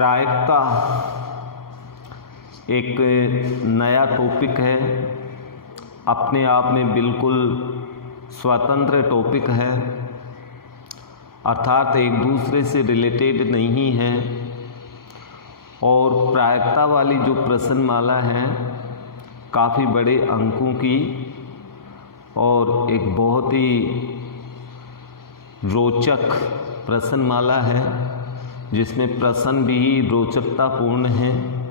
प्रायिकता एक नया टॉपिक है, अपने आप में बिल्कुल स्वतंत्र टॉपिक है, अर्थात एक दूसरे से रिलेटेड नहीं है। और प्रायिकता वाली जो प्रश्नमाला है काफ़ी बड़े अंकों की और एक बहुत ही रोचक प्रश्नमाला है, जिसमें प्रश्न भी रोचकतापूर्ण हैं,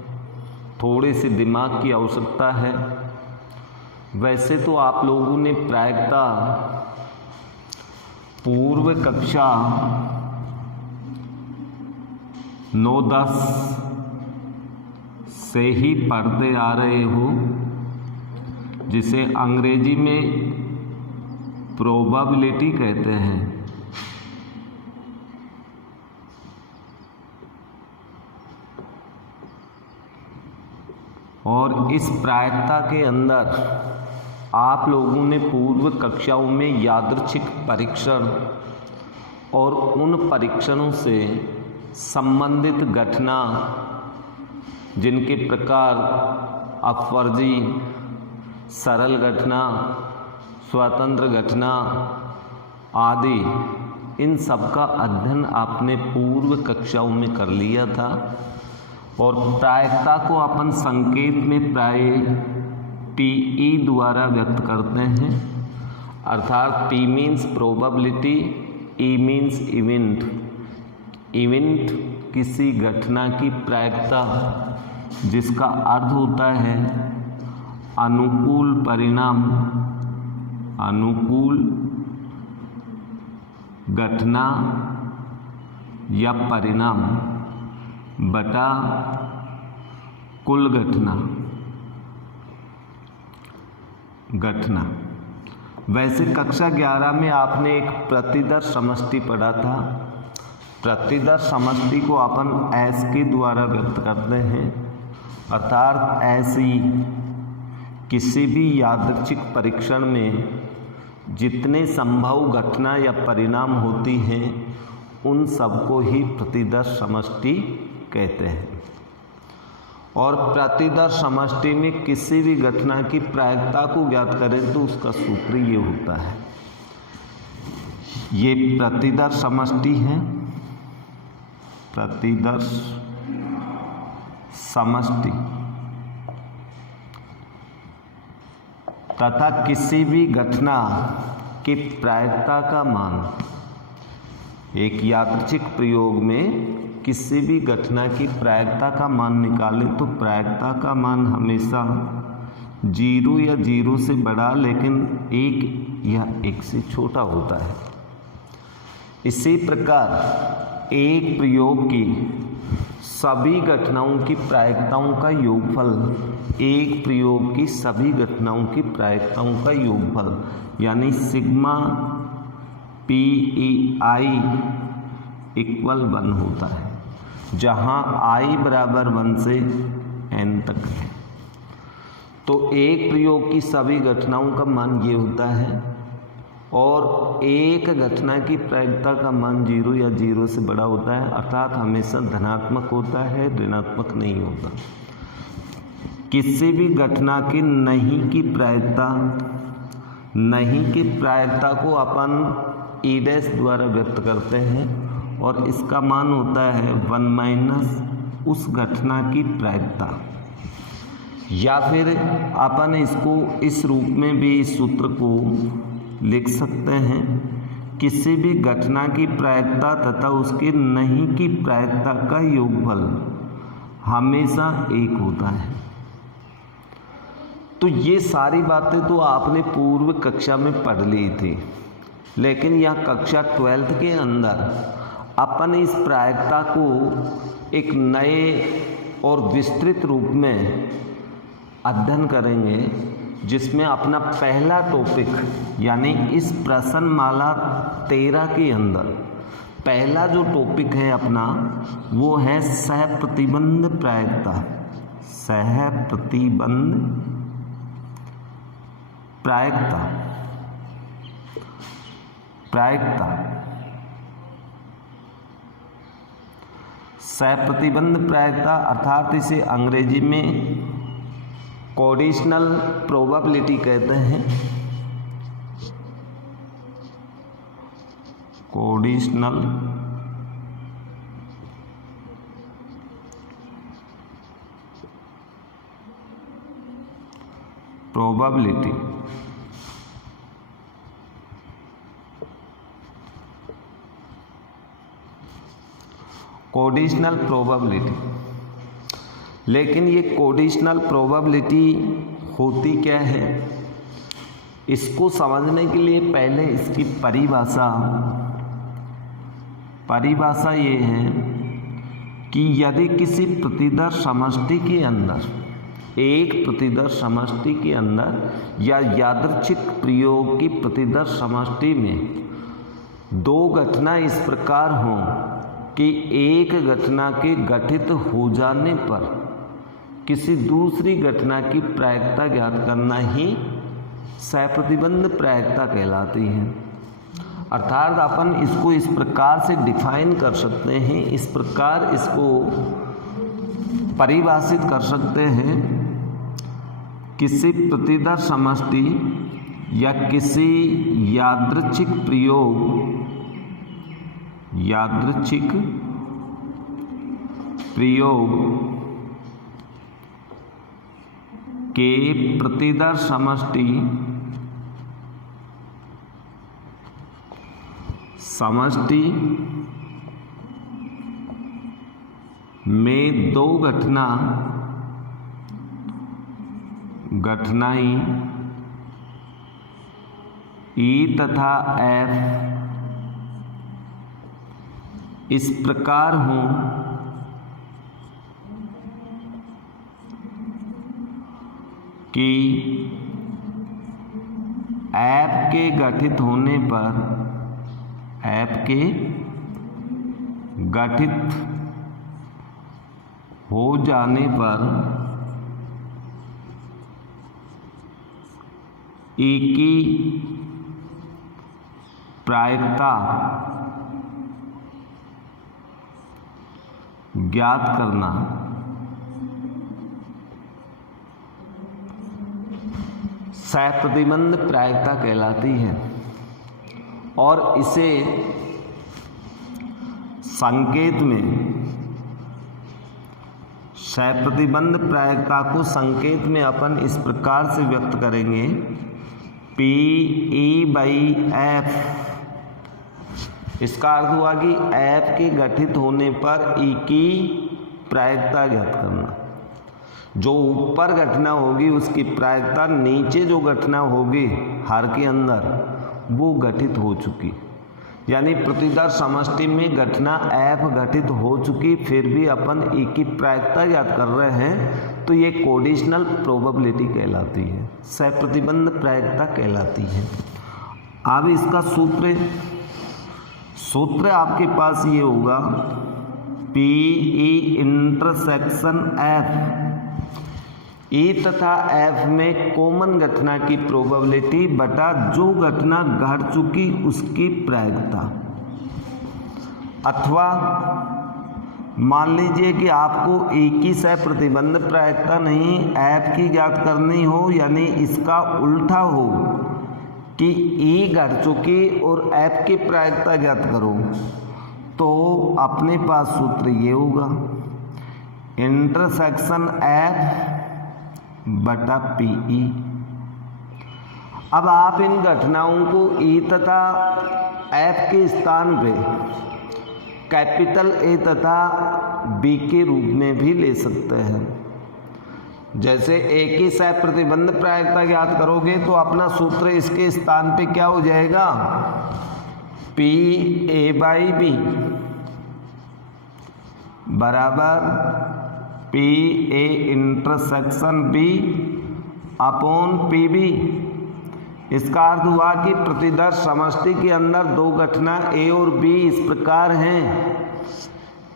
थोड़े से दिमाग की आवश्यकता है। वैसे तो आप लोगों ने प्रायिकता पूर्व कक्षा 9-10 से ही पढ़ते आ रहे हो, जिसे अंग्रेजी में प्रोबेबिलिटी कहते हैं। और इस प्रायिकता के अंदर आप लोगों ने पूर्व कक्षाओं में यादृच्छिक परीक्षण और उन परीक्षणों से संबंधित घटना, जिनके प्रकार अपवर्जी, सरल घटना, स्वतंत्र घटना आदि, इन सब का अध्ययन आपने पूर्व कक्षाओं में कर लिया था। और प्रायिकता को अपन संकेत में प्राय PE द्वारा व्यक्त करते हैं, अर्थात P means probability, E means event. Event किसी घटना की प्रायिकता, जिसका अर्थ होता है अनुकूल परिणाम, अनुकूल घटना या परिणाम बटा कुल घटना। वैसे कक्षा 11 में आपने एक प्रतिदर्श समष्टि पढ़ा था। प्रतिदर्श समष्टि को अपन S के द्वारा व्यक्त करते हैं, अर्थात ऐसी किसी भी यादृच्छिक परीक्षण में जितने संभव घटना या परिणाम होती हैं, उन सबको ही प्रतिदर्श समष्टि कहते हैं। और प्रतिदर्श समष्टि में किसी भी घटना की प्रायिकता को ज्ञात करें तो उसका सूत्र ये होता है, ये प्रतिदर्श समष्टि है, प्रतिदर्श समष्टि तथा किसी भी घटना की प्रायिकता का मान। एक यादृच्छिक प्रयोग में किसी भी घटना की प्रायिकता का मान निकालें तो प्रायिकता का मान हमेशा 0 या 0 से बड़ा, लेकिन 1 या 1 से छोटा होता है। इसी प्रकार एक प्रयोग की सभी घटनाओं की प्रायिकताओं का योगफल, एक प्रयोग की सभी घटनाओं की प्रायिकताओं का योगफल यानी सिग्मा PEI इक्वल 1 होता है, जहाँ I बराबर 1 से n तक है। तो एक प्रयोग की सभी घटनाओं का मान ये होता है, और एक घटना की प्रायिकता का मान 0 या 0 से बड़ा होता है, अर्थात हमेशा धनात्मक होता है, ऋणात्मक नहीं होता। किसी भी घटना की नहीं की प्रायिकता को अपन E' द्वारा व्यक्त करते हैं, और इसका मान होता है 1 माइनस उस घटना की प्रायिकता। या फिर अपन इसको इस रूप में भी इस सूत्र को लिख सकते हैं, किसी भी घटना की प्रायिकता तथा उसके नहीं की प्रायिकता का योगफल हमेशा 1 होता है। तो ये सारी बातें तो आपने पूर्व कक्षा में पढ़ ली थी, लेकिन यह कक्षा 12th के अंदर अपन इस प्रायिकता को एक नए और विस्तृत रूप में अध्ययन करेंगे, जिसमें अपना पहला टॉपिक यानी इस प्रश्नमाला 13 के अंदर पहला जो टॉपिक है अपना, वो है सहप्रतिबंध प्रायिकता। सहप्रतिबंध प्रायिकता सप्रतिबंध प्रायिकता अर्थात इसे अंग्रेजी में कंडीशनल प्रोबेबिलिटी कहते हैं। Conditional probability conditional probability. लेकिन ये कंडीशनल प्रोबेबिलिटी होती क्या है, इसको समझने के लिए पहले इसकी परिभाषा ये है कि यदि किसी प्रतिदर्श समष्टि के अंदर, एक प्रतिदर्श समष्टि के अंदर या यादृच्छिक प्रयोग की प्रतिदर्श समष्टि में दो घटना इस प्रकार हों कि एक घटना के घटित हो जाने पर किसी दूसरी घटना की प्रायिकता ज्ञात करना ही सप्रतिबंध प्रायिकता कहलाती है। अर्थात अपन इसको इस प्रकार से डिफाइन कर सकते हैं, इस प्रकार इसको परिभाषित कर सकते हैं, किसी प्रतिदर्श समष्टि या किसी यादृच्छिक प्रयोग के प्रतिदर्श समष्टि में दो घटनाएं ई तथा एफ इस प्रकार हों कि एफ के गठित होने पर, एफ के गठित हो जाने पर ई की प्रायिकता ज्ञात करना सप्रतिबंध प्रायिकता कहलाती है। और इसे संकेत में, सप्रतिबंध प्रायिकता को संकेत में अपन इस प्रकार से व्यक्त करेंगे, पी ई बाई एफ। इसका अर्थ हुआ कि एफ के गठित होने पर ई की प्रायिकता ज्ञात करना। जो ऊपर घटना होगी उसकी प्रायिकता नीचे जो घटना होगी हर के अंदर वो घटित हो चुकी, यानी प्रतिदर्श समष्टि में घटना एफ घटित हो चुकी, फिर भी अपन ई की प्रायिकता ज्ञात कर रहे हैं, तो ये कंडीशनल प्रोबेबिलिटी कहलाती है, सप्रतिबंध प्रायिकता कहलाती है। अब इसका सूत्र आपके पास ये होगा, पी ई इंटरसेक्शन एफ, ई तथा एफ में कॉमन घटना की प्रोबेबिलिटी बटा जो घटना घट चुकी उसकी प्रायिकता। अथवा मान लीजिए कि आपको ई की सप्रतिबंध प्रायिकता नहीं एफ की ज्ञात करनी हो, यानी इसका उल्टा हो कि ई घट चुकी और एफ की प्रायिकता ज्ञात करो, तो अपने पास सूत्र ये होगा, इंटरसेक्शन एफ बटा पीई। अब आप इन घटनाओं को ई तथा एफ के स्थान पे कैपिटल ए तथा बी के रूप में भी ले सकते हैं। जैसे ए की सप्रतिबंध प्रायिकता ज्ञात करोगे तो अपना सूत्र इसके स्थान पे क्या हो जाएगा, पी ए बाई बी बराबर P A intersection B upon P B. इसका अर्थ हुआ कि प्रतिदर्श समष्टि के अंदर दो घटना ए और बी इस प्रकार हैं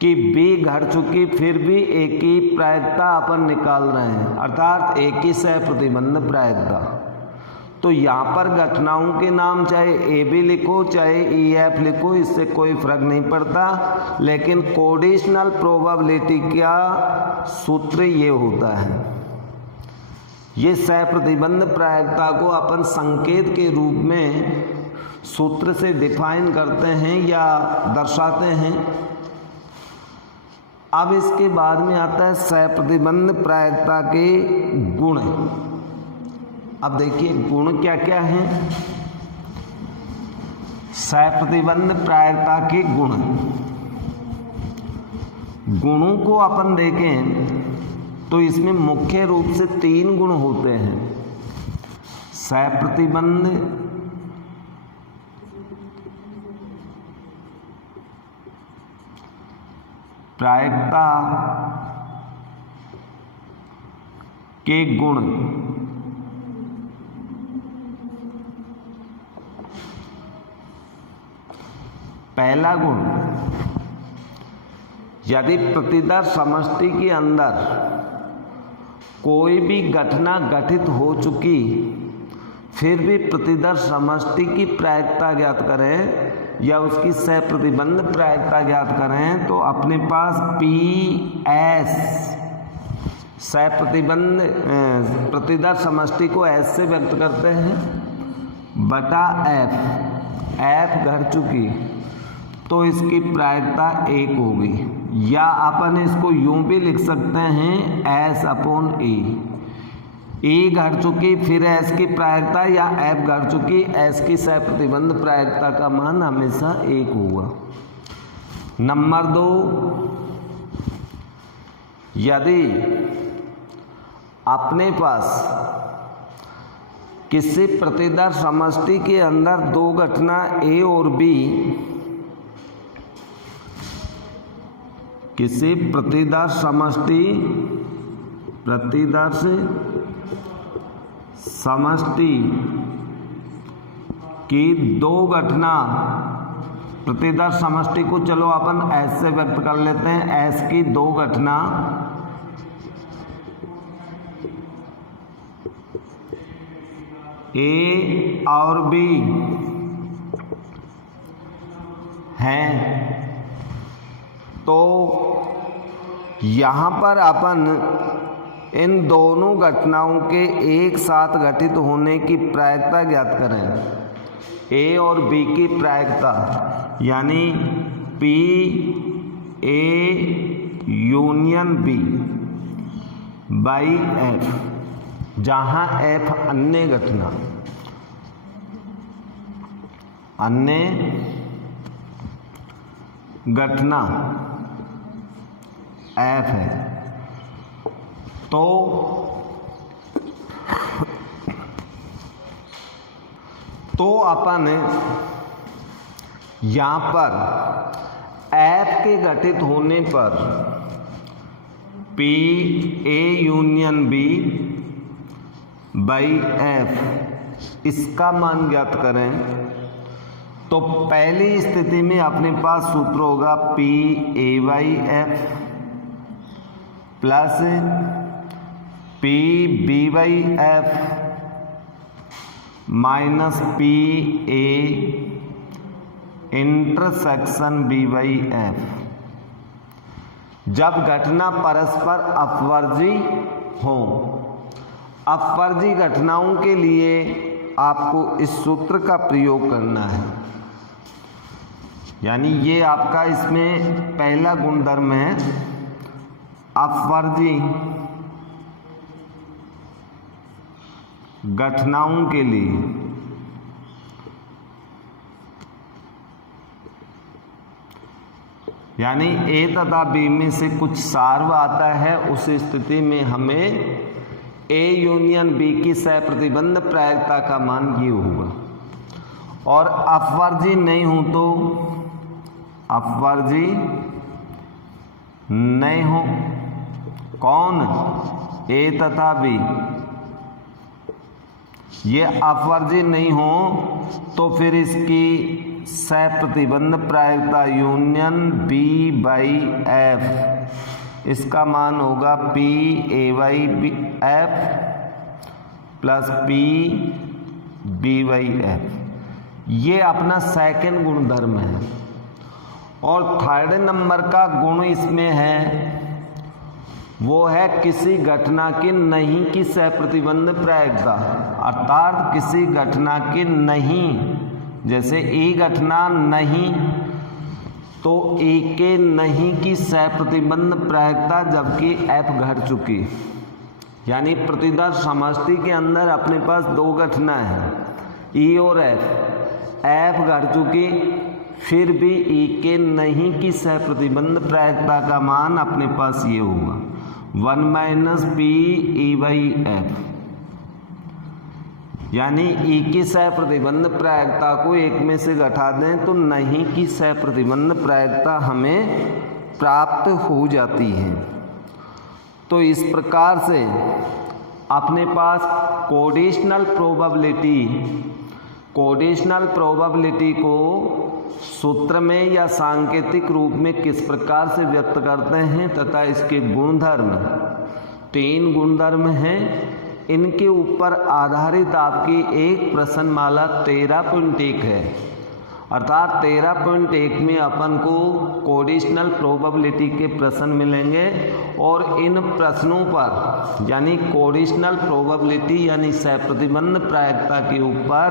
कि बी घट चुकी, फिर भी ए की प्रायिकता अपन निकाल रहे हैं, अर्थात ए की सप्रतिबंध प्रायिकता। तो यहाँ पर घटनाओं के नाम चाहे ए बी लिखो चाहे ई एफ लिखो, इससे कोई फर्क नहीं पड़ता, लेकिन कोडिशनल प्रोबेबिलिटी का सूत्र ये होता है। ये सहप्रतिबंध प्रायिकता को अपन संकेत के रूप में सूत्र से डिफाइन करते हैं या दर्शाते हैं। अब इसके बाद में आता है सहप्रतिबंध प्रायिकता के गुण। अब देखिए गुण क्या क्या हैं। सहप्रतिबंध प्रायिकता के गुण, गुणों को अपन देखें तो इसमें मुख्य रूप से 3 गुण होते हैं। सहप्रतिबंध प्रायिकता के गुण पहला गुण, यदि प्रतिदर्श समष्टि के अंदर कोई भी घटना घटित हो चुकी फिर भी प्रतिदर्श समष्टि की प्रायिकता ज्ञात करें या उसकी सहप्रतिबंध प्रायिकता ज्ञात करें तो अपने पास पी एस सहप्रतिबंध प्रतिदर्श समष्टि को एस से व्यक्त करते हैं बटा एफ, एफ घट चुकी तो इसकी प्रायिकता 1 होगी, या अपन इसको यूं भी लिख सकते हैं एस अपॉन ए घट चुकी फिर एस की प्रायिकता या एफ घट चुकी, एस की सहप्रतिबंध प्रायिकता का मान हमेशा 1 होगा। नंबर 2, यदि अपने पास किसी प्रतिदर्श समष्टि के अंदर 2 घटना ए और बी, किसी प्रतिदर्श समष्टि की 2 घटना, प्रतिदर्श समष्टि को चलो अपन एस से व्यक्त कर लेते हैं, एस की 2 घटना ए और बी हैं, तो यहाँ पर अपन इन दोनों घटनाओं के एक साथ घटित होने की प्रायिकता ज्ञात करें। ए और बी की प्रायिकता यानी P A union B by F, जहाँ एफ अन्य घटना एफ है। तो अपन यहाँ पर एफ के घटित होने पर P A union B by F इसका मान ज्ञात करें तो पहली स्थिति में अपने पास सूत्र होगा P A by F plus P B by F minus P A intersection B by F. जब घटना परस्पर अपवर्जी हो, अपवर्जी घटनाओं के लिए आपको इस सूत्र का प्रयोग करना है, यानी ये आपका इसमें पहला गुणधर्म है। अपवर्जी घटनाओं के लिए यानी ए तथा बी में से कुछ सार्व आता है, उस स्थिति में हमें ए यूनियन बी की सहप्रतिबंध प्रायिकता का मान ये होगा। और अपवर्जी नहीं हो तो अपवर्जी नहीं हो कौन, ए तथा बी, ये अपवर्जी नहीं हो तो फिर इसकी सहप्रतिबंध प्रायिकता यूनियन बी बाई एफ, इसका मान होगा P A by F plus P B/F, ये अपना सेकंड गुणधर्म है। और थर्ड नंबर का गुण इसमें है वो है किसी घटना के नहीं की सहप्रतिबंध प्रायिकता, अर्थात किसी घटना के नहीं, जैसे ए घटना नहीं तो ए के नहीं की सहप्रतिबंध प्रायिकता जबकि एफ घट चुकी, यानी प्रतिदर्श समष्टि के अंदर अपने पास दो घटना है ई और एफ घट चुकी, फिर भी ई के नहीं की सहप्रतिबंध प्रायिकता का मान अपने पास ये होगा 1 - B/F, यानी ई की सहप्रतिबंध प्रायिकता को एक में से घटा दें तो नहीं की सहप्रतिबंध प्रायिकता हमें प्राप्त हो जाती है। तो इस प्रकार से अपने पास कोडिशनल प्रोबेबिलिटी को सूत्र में या सांकेतिक रूप में किस प्रकार से व्यक्त करते हैं तथा इसके गुणधर्म, 3 गुणधर्म हैं, इनके ऊपर आधारित आपकी एक प्रश्नमाला 13.1 है। अर्थात 13.1 में अपन को कोडिशनल प्रोबेबिलिटी के प्रश्न मिलेंगे और इन प्रश्नों पर यानी कोडिशनल प्रोबेबिलिटी यानी सहप्रतिबंध प्रायिकता के ऊपर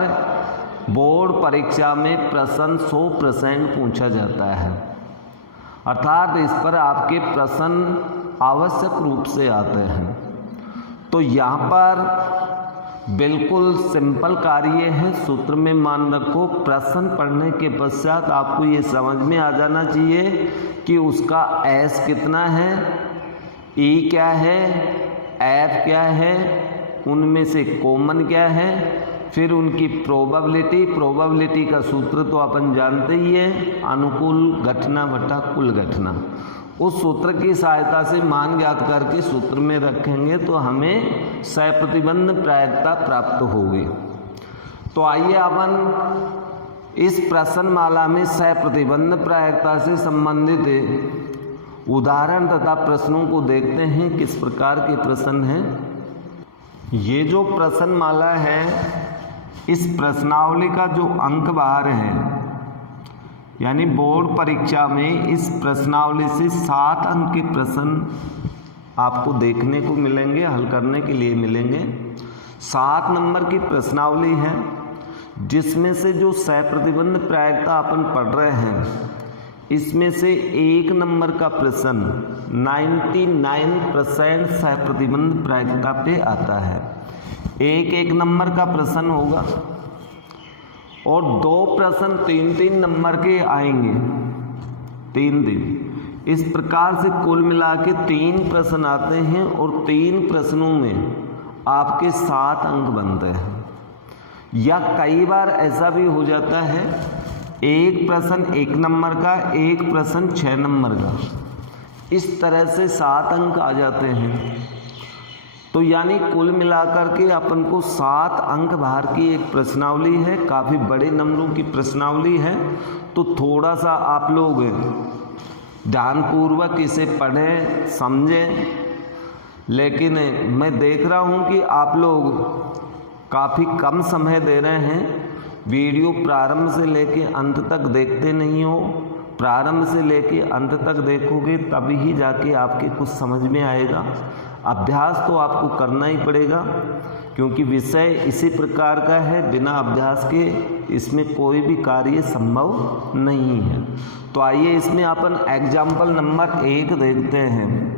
बोर्ड परीक्षा में प्रश्न 100% पूछा जाता है। अर्थात इस पर आपके प्रश्न आवश्यक रूप से आते हैं। तो यहाँ पर बिल्कुल सिंपल कार्य है, सूत्र में मान रखो, प्रश्न पढ़ने के पश्चात आपको ये समझ में आ जाना चाहिए कि उसका एस कितना है, ई क्या है, एफ क्या है, उनमें से कॉमन क्या है, फिर उनकी प्रोबेबिलिटी का सूत्र तो अपन जानते ही है, अनुकूल घटना बटा कुल घटना। उस सूत्र की सहायता से मान ज्ञात करके सूत्र में रखेंगे तो हमें सहप्रतिबंध प्रायिकता प्राप्त होगी। तो आइए अपन इस प्रश्नमाला में सहप्रतिबंध प्रायिकता से संबंधित उदाहरण तथा प्रश्नों को देखते हैं किस प्रकार के प्रश्न हैं। ये जो प्रश्नमाला है इस प्रश्नावली का जो अंक बाहर है, यानी बोर्ड परीक्षा में इस प्रश्नावली से 7 अंक के प्रश्न आपको देखने को मिलेंगे, हल करने के लिए मिलेंगे। 7 नंबर की प्रश्नावली है जिसमें से जो सहप्रतिबंध प्रायिकता अपन पढ़ रहे हैं इसमें से 1 नंबर का प्रश्न 99% सहप्रतिबंध प्रायिकता पे आता है। एक नंबर का प्रश्न होगा और 2 प्रश्न 3 नंबर के आएंगे, 3। इस प्रकार से कुल मिला के 3 प्रश्न आते हैं और 3 प्रश्नों में आपके 7 अंक बनते हैं। या कई बार ऐसा भी हो जाता है एक प्रश्न 1 नंबर का, एक प्रश्न 6 नंबर का, इस तरह से 7 अंक आ जाते हैं। तो यानी कुल मिलाकर के अपन को 7 अंक बाहर की एक प्रश्नावली है, काफ़ी बड़े नंबरों की प्रश्नावली है। तो थोड़ा सा आप लोग ध्यानपूर्वक इसे पढ़ें समझें, लेकिन मैं देख रहा हूँ कि आप लोग काफ़ी कम समय दे रहे हैं, वीडियो प्रारंभ से लेके अंत तक देखते नहीं हो। प्रारंभ से लेके अंत तक देखोगे तभी ही जाके आपके कुछ समझ में आएगा। अभ्यास तो आपको करना ही पड़ेगा क्योंकि विषय इसी प्रकार का है, बिना अभ्यास के इसमें कोई भी कार्य संभव नहीं है। तो आइए इसमें अपन एग्जाम्पल नंबर 1 देखते हैं।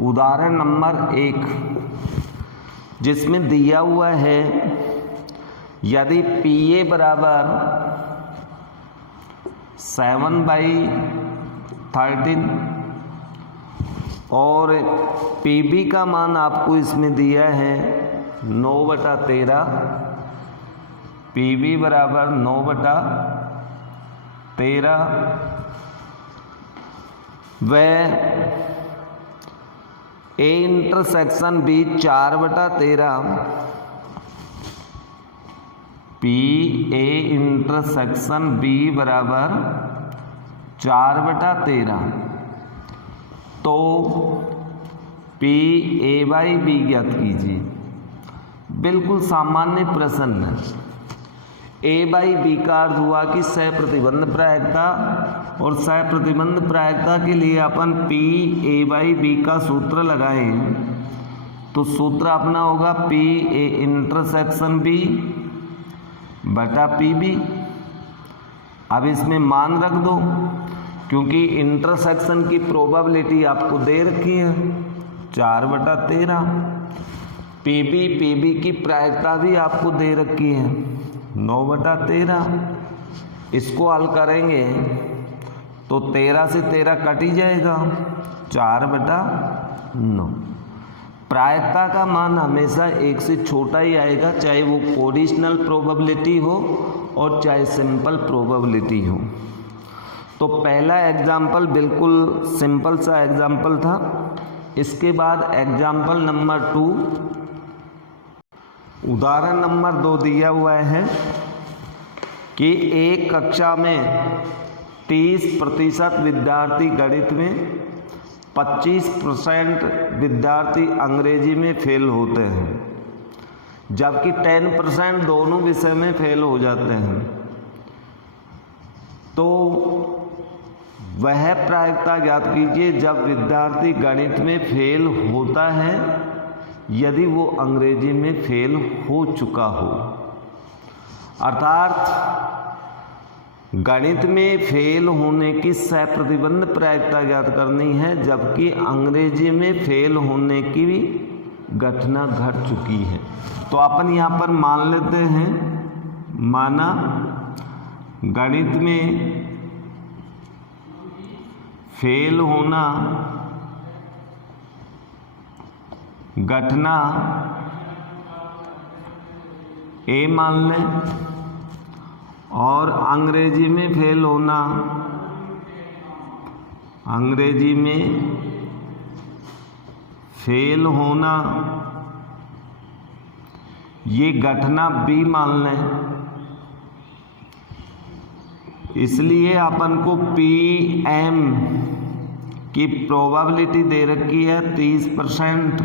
उदाहरण नंबर 1 जिसमें दिया हुआ है यदि PA बराबर 7/13 और PB का मान आपको इसमें दिया है 9/13, PB बराबर 9/13 व A intersection B 4/13, PA intersection B बराबर 4/13, तो PA/B ज्ञात कीजिए। बिल्कुल सामान्य प्रश्न है। ए बाई बी का अर्थ हुआ कि सह प्रतिबंध प्रायिकता, और सह प्रतिबंध प्रायिकता के लिए अपन पी ए बाई बी का सूत्र लगाएं तो सूत्र अपना होगा पी ए इंटरसेक्शन बी बटा पी बी। अब इसमें मान रख दो, क्योंकि इंटरसेक्शन की प्रोबेबिलिटी आपको दे रखी है 4/13। पी बी की प्रायिकता भी आपको दे रखी है 9/13। इसको हल करेंगे तो 13 से 13 कट ही जाएगा, 4/9। प्रायिकता का मान हमेशा 1 से छोटा ही आएगा, चाहे वो कोडिशनल प्रोबेबिलिटी हो और चाहे सिंपल प्रोबेबिलिटी हो। तो पहला एग्जाम्पल बिल्कुल सिंपल सा एग्जाम्पल था। इसके बाद एग्जाम्पल नंबर 2, उदाहरण नंबर 2 दिया हुआ है कि एक कक्षा में 30% विद्यार्थी गणित में, 25% विद्यार्थी अंग्रेजी में फेल होते हैं, जबकि 10% दोनों विषय में फेल हो जाते हैं। तो वह प्रायिकता ज्ञात कीजिए जब विद्यार्थी गणित में फेल होता है यदि वो अंग्रेजी में फेल हो चुका हो। अर्थात गणित में फेल होने की सह प्रतिबंध प्रायिकता ज्ञात करनी है, जबकि अंग्रेजी में फेल होने की भी घटना घट चुकी है। तो अपन यहाँ पर मान लेते हैं, माना गणित में फेल होना घटना ए मान लें, और अंग्रेजी में फेल होना, अंग्रेजी में फेल होना ये घटना बी मान लें। इसलिए अपन को पी एम की प्रोबेबिलिटी दे रखी है 30%,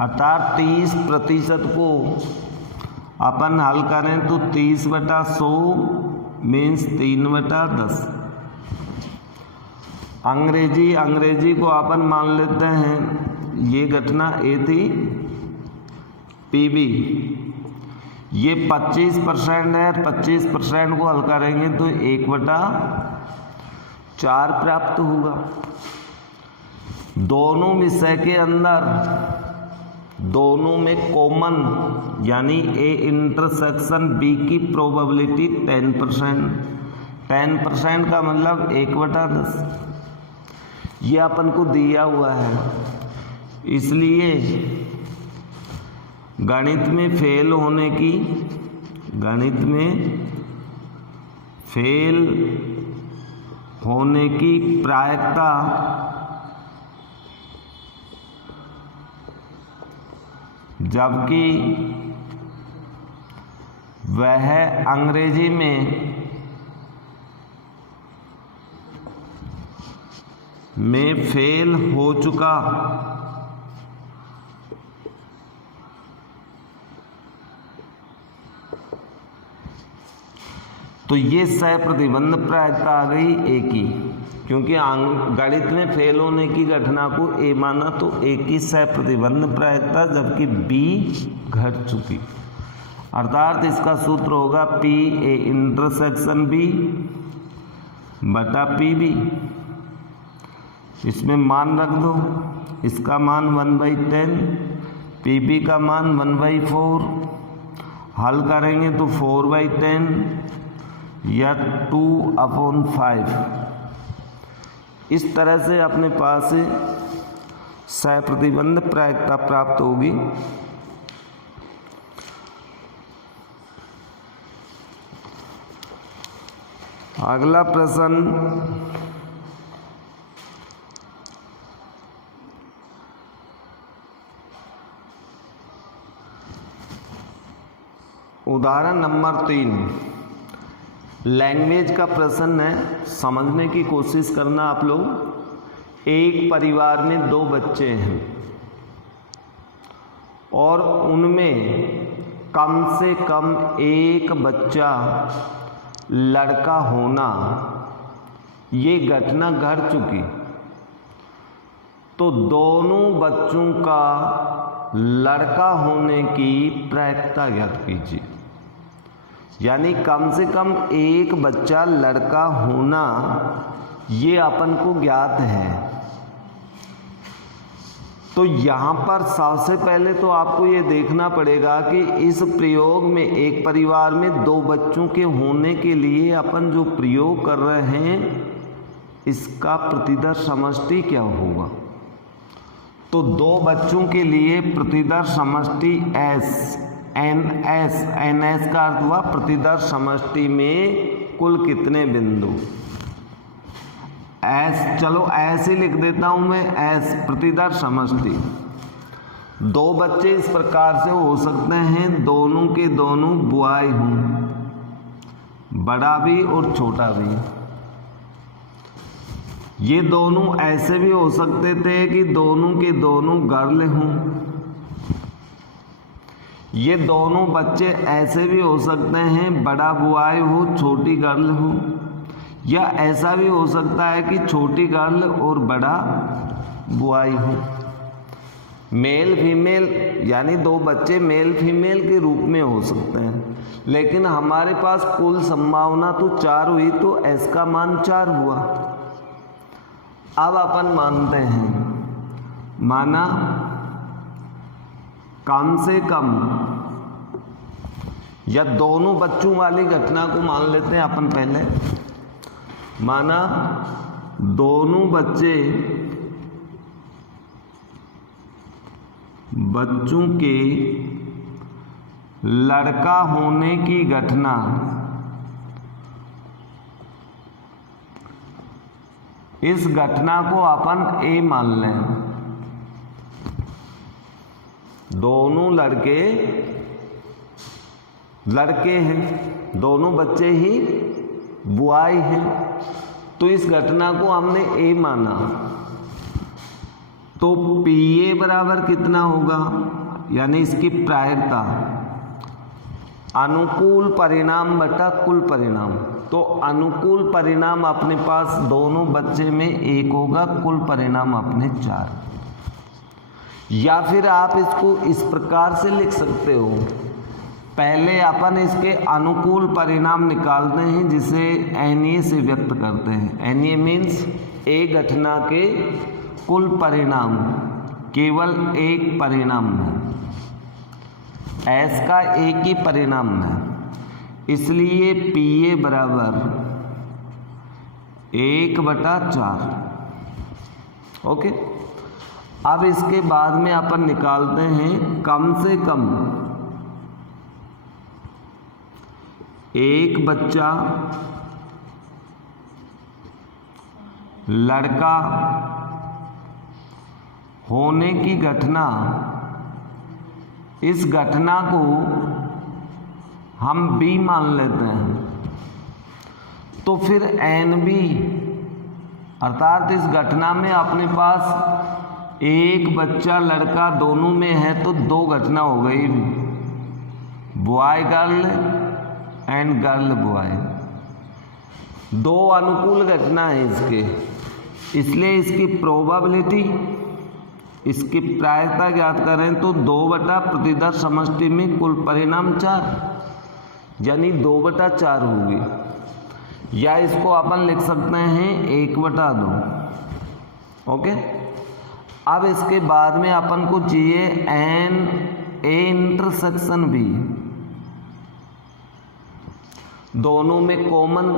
अर्थात 30% को अपन हल करें तो 30/100 मीन्स 3/10। अंग्रेजी को अपन मान लेते हैं, ये घटना ए थी, पीबी ये 25% है, 25% को हल करेंगे तो 1/4 प्राप्त होगा। दोनों विषय के अंदर दोनों में कॉमन यानी ए इंटरसेक्शन बी की प्रोबेबिलिटी 10%, 10% का मतलब 1/10 ये अपन को दिया हुआ है। इसलिए गणित में फेल होने की प्रायिकता जबकि वह अंग्रेजी में फेल हो चुका तो ये सह प्रतिबंध प्रायिकता आ गई ए की, क्योंकि गणित में फेल होने की घटना को ए माना तो ए की सह प्रतिबंध प्रायिकता, जबकि बी घट चुकी। अर्थात इसका सूत्र होगा पी ए इंटरसेक्शन बी बटा पी बी। इसमें मान रख दो, इसका मान 1/10, पी बी का मान 1/4, हल करेंगे तो 4/10 या 2/5। इस तरह से अपने पास सह प्रतिबंध प्रायिकता प्राप्त होगी। अगला प्रश्न उदाहरण नंबर 3 लैंग्वेज का प्रश्न है, समझने की कोशिश करना आप लोग। एक परिवार में 2 बच्चे हैं और उनमें कम से कम एक बच्चा लड़का होना, ये घटना घट चुकी, तो दोनों बच्चों का लड़का होने की प्रायिकता ज्ञात कीजिए। यानी कम से कम एक बच्चा लड़का होना ये अपन को ज्ञात है। तो यहाँ पर सबसे पहले तो आपको ये देखना पड़ेगा कि इस प्रयोग में एक परिवार में दो बच्चों के होने के लिए अपन जो प्रयोग कर रहे हैं इसका प्रतिदर्श समष्टि क्या होगा। तो दो बच्चों के लिए प्रतिदर्श समष्टि एन एस का अर्थ हुआ प्रतिदर्श समष्टि में कुल कितने बिंदु। एस, चलो ऐसे लिख देता हूं मैं, एस प्रतिदर्श समष्टि। दो बच्चे इस प्रकार से हो सकते हैं, दोनों के दोनों बॉय हों, बड़ा भी और छोटा भी। ये दोनों ऐसे भी हो सकते थे कि दोनों के दोनों गर्ल हों। ये दोनों बच्चे ऐसे भी हो सकते हैं, बड़ा बॉय हो छोटी गर्ल हो, या ऐसा भी हो सकता है कि छोटी गर्ल और बड़ा बॉय हो। मेल फीमेल यानी दो बच्चे मेल फीमेल के रूप में हो सकते हैं, लेकिन हमारे पास कुल संभावना तो 4 हुई, तो एस का मान 4 हुआ। अब अपन मानते हैं, माना कम से कम, या दोनों बच्चों वाली घटना को मान लेते हैं अपन पहले। माना दोनों बच्चों के लड़का होने की घटना इस घटना को अपन ए मान लें। दोनों लड़के हैं, दोनों बच्चे ही बॉय हैं, तो इस घटना को हमने ए माना। तो पी ए बराबर कितना होगा, यानी इसकी प्रायिकता अनुकूल परिणाम बटा कुल परिणाम। तो अनुकूल परिणाम अपने पास दोनों बच्चे में 1 होगा, कुल परिणाम अपने 4। या फिर आप इसको इस प्रकार से लिख सकते हो, पहले अपन इसके अनुकूल परिणाम निकालते हैं जिसे एनए से व्यक्त करते हैं। एनए मीन्स एक घटना के कुल परिणाम केवल एक परिणाम है, एस का एक ही परिणाम है, इसलिए पी ए बराबर 1/4। ओके, अब इसके बाद में अपन निकालते हैं कम से कम एक बच्चा लड़का होने की घटना। इस घटना को हम बी मान लेते हैं, तो फिर एन बी अर्थात इस घटना में अपने पास एक बच्चा लड़का दोनों में है, तो 2 घटना हो गई, boy girl and girl boy. 2 अनुकूल घटना है इसके, इसलिए इसकी प्रोबेबिलिटी, इसकी प्रायिकता ज्ञात करें तो 2 प्रतिदर्श समष्टि में कुल परिणाम 4, यानी 2/4 होगी। या इसको अपन लिख सकते हैं 1/2। ओके, अब इसके बाद में अपन को चाहिए एन ए इंटरसेक्शन बी, दोनों में कॉमन।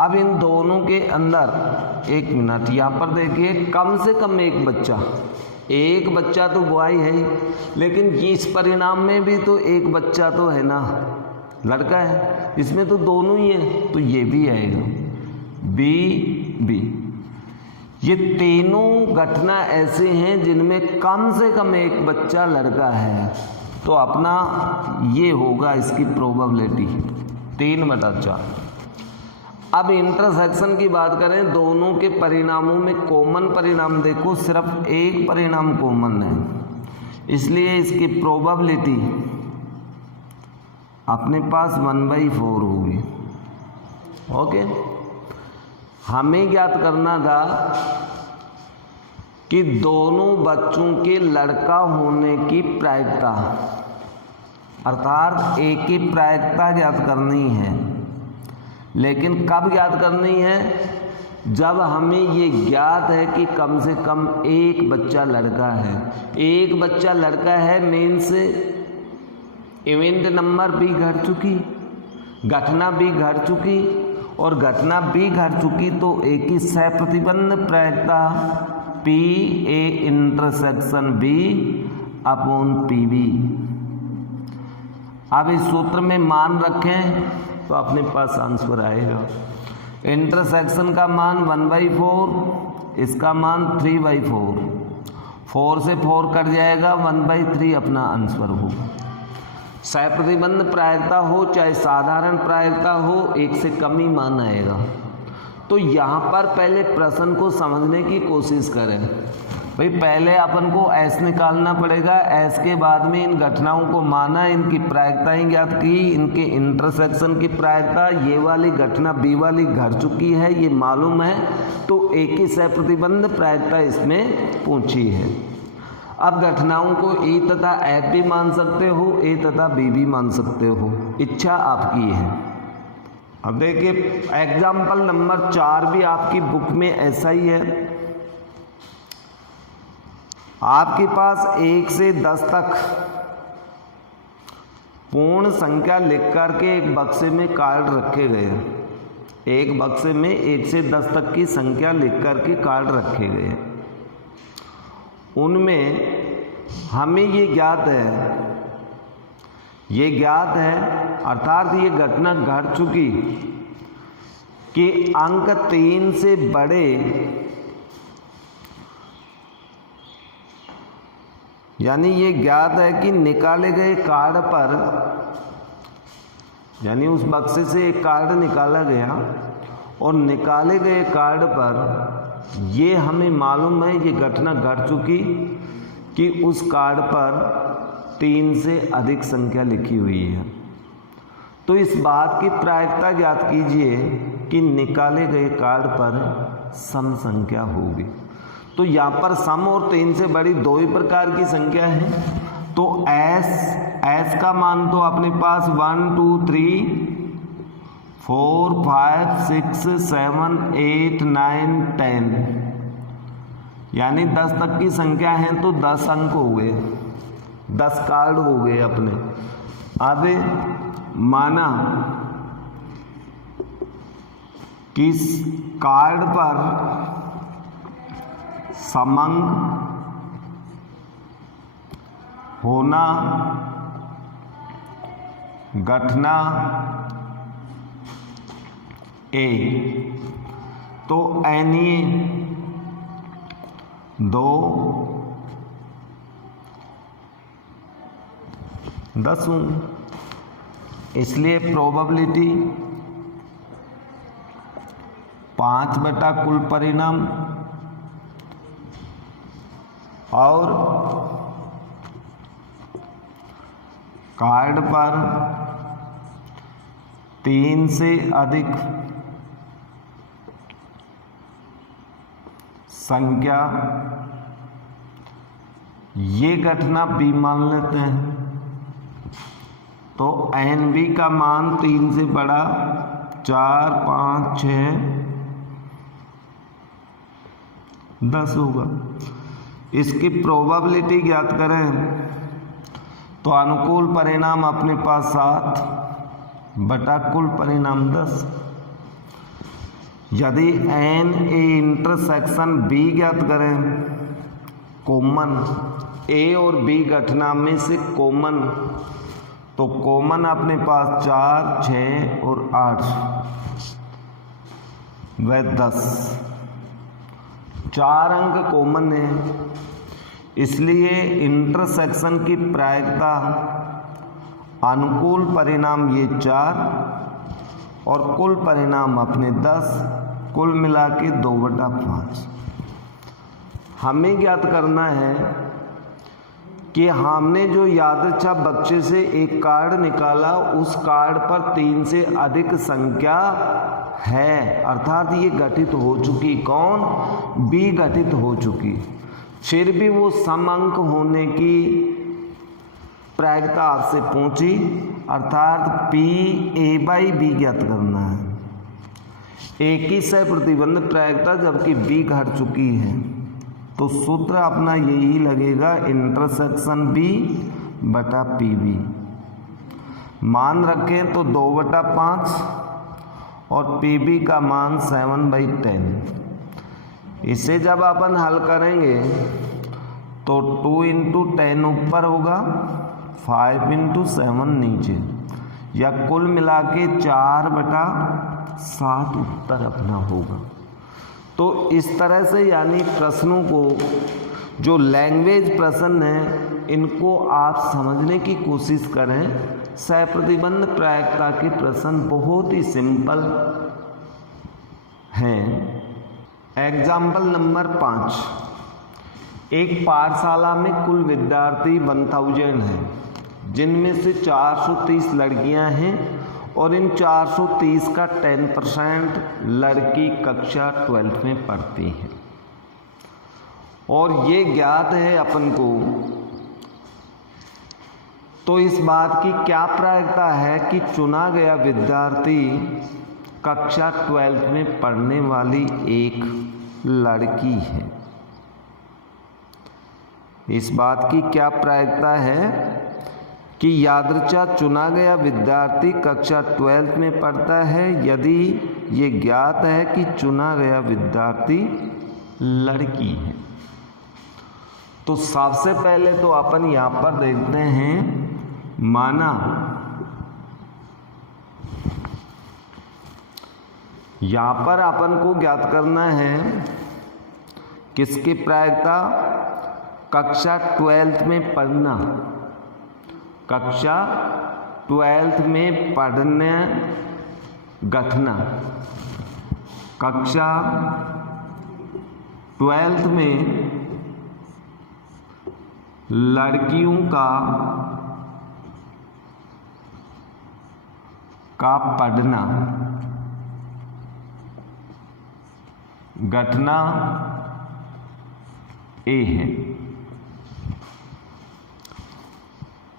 अब इन दोनों के अंदर, एक मिनट, यहाँ पर देखिए कम से कम एक बच्चा तो बॉय है ही, लेकिन इस परिणाम में भी तो एक बच्चा तो है ना, लड़का है, इसमें तो दोनों ही है, तो ये भी आएगा बी। ये तीनों घटना ऐसे हैं जिनमें कम से कम एक बच्चा लड़का है, तो अपना ये होगा इसकी प्रोबेबिलिटी 3/4। अब इंटरसेक्शन की बात करें, दोनों के परिणामों में कॉमन परिणाम देखो, सिर्फ एक परिणाम कॉमन है, इसलिए इसकी प्रोबेबिलिटी अपने पास 1/4 होगी। ओके, हमें ज्ञात करना था कि दोनों बच्चों के लड़का होने की प्रायिकता, अर्थात एक की प्रायिकता ज्ञात करनी है। लेकिन कब ज्ञात करनी है? जब हमें ये ज्ञात है कि कम से कम एक बच्चा लड़का है। एक बच्चा लड़का है मीन्स इवेंट नंबर भी घट चुकी, घटना भी घट चुकी, और घटना भी घट चुकी तो एक ही सह प्रतिबंध प्रायिकता P A intersection B upon P B. अब इस सूत्र में मान रखें तो अपने पास आंसर आएगा। इंटरसेक्शन का मान 1/4, इसका मान 3/4, 4 से 4 कट जाएगा, 1/3 अपना आंसर होगा। सह प्रतिबंध प्रायिकता हो चाहे साधारण प्रायिकता हो, एक से कम ही मान आएगा। तो यहाँ पर पहले प्रश्न को समझने की कोशिश करें। भाई पहले अपन को एस निकालना पड़ेगा, एस के बाद में इन घटनाओं को माना, इनकी प्रायिकताएं ज्ञात की, इनके इंटरसेक्शन की प्रायिकता, ये वाली घटना बी वाली घट चुकी है ये मालूम है, तो एक ही सह प्रतिबंध प्रायिकता इसमें पूछी है। अब घटनाओं को ए तथा एफ भी मान सकते हो, ए तथा बी भी मान सकते हो, इच्छा आपकी है। अब देखिए एग्जाम्पल नंबर 4 भी आपकी बुक में ऐसा ही है। आपके पास 1 से 10 तक पूर्ण संख्या लिख करके एक बक्से में कार्ड रखे गए हैं। एक बक्से में 1 से 10 तक की संख्या लिख करके कार्ड रखे गए हैं। उनमें हमें ये ज्ञात है अर्थात ये घटना घट चुकी कि अंक 3 से बड़े यानी ये ज्ञात है कि निकाले गए कार्ड पर, यानी उस बक्से से एक कार्ड निकाला गया और निकाले गए कार्ड पर ये हमें मालूम है ये घटना घट चुकी कि उस कार्ड पर 3 से अधिक संख्या लिखी हुई है। तो इस बात की प्रायिकता ज्ञात कीजिए कि निकाले गए कार्ड पर सम संख्या होगी। तो यहाँ पर सम और 3 से बड़ी 2 ही प्रकार की संख्या है। तो एस का मान तो अपने पास 1 2 3 4 5 6 7 8 9 10 यानी 10 तक की संख्या है तो 10 अंक हो गए, 10 कार्ड हो गए अपने। आगे माना कि कार्ड पर समंग होना घटना ए, तो एनी 2 10 इसलिए प्रोबेबिलिटी 5 बटा कुल परिणाम और कार्ड पर 3 से अधिक संख्या, ये घटना बी मान लेते हैं। तो एन बी का मान 3 से बड़ा 4 5 6 10 होगा। इसकी प्रोबेबिलिटी ज्ञात करें तो अनुकूल परिणाम अपने पास 7 बटा कुल परिणाम 10। यदि एन ए इंटरसेक्शन बी ज्ञात करें, कॉमन ए और बी घटना में से कॉमन, तो कॉमन अपने पास 4 6 और 8 व 10, 4 अंक कॉमन है। इसलिए इंटरसेक्शन की प्रायिकता अनुकूल परिणाम ये 4 और कुल परिणाम अपने 10, कुल मिला के 2/5। हमें ज्ञात करना है कि हमने जो यादृच्छा बक्से से एक कार्ड निकाला, उस कार्ड पर 3 से अधिक संख्या है, अर्थात ये घटित हो चुकी। कौन? बी घटित हो चुकी। फिर भी वो सम अंक होने की प्रायिकता आपसे पूछी, अर्थात पी ए बाई बी ज्ञात करना है। एक ही सह प्रतिबंध प्रायिकता जबकि बी घट चुकी है, तो सूत्र अपना यही लगेगा, इंटरसेक्शन बी बटा पी बी। मान रखें तो 2/5 और पी बी का मान 7/10। इसे जब अपन हल करेंगे तो 2 × 10 ऊपर होगा, 5 × 7 नीचे, या कुल मिला के 4/7 उत्तर अपना होगा। तो इस तरह से यानी प्रश्नों को, जो लैंग्वेज प्रश्न हैं, इनको आप समझने की कोशिश करें। सह प्रतिबंध प्रायिकता के प्रश्न बहुत ही सिंपल हैं। Example number 5। एक पाठशाला में कुल विद्यार्थी 1000 हैं, जिनमें से 430 लड़कियां हैं और इन 430 का 10% लड़की कक्षा 12 में पढ़ती हैं। और ये ज्ञात है अपन को, तो इस बात की क्या प्रायिकता है कि चुना गया विद्यार्थी कक्षा 12 में पढ़ने वाली एक लड़की है। इस बात की क्या प्रायिकता है कि यादृच्छा चुना गया विद्यार्थी कक्षा 12 में पढ़ता है, यदि ये ज्ञात है कि चुना गया विद्यार्थी लड़की है। तो सबसे पहले तो अपन यहाँ पर देखते हैं, माना यहाँ पर अपन को ज्ञात करना है किसकी प्रायिकता? कक्षा 12 में पढ़ना, कक्षा 12 में पढ़ने घटना, कक्षा 12 में लड़कियों का पढ़ना घटना ए है।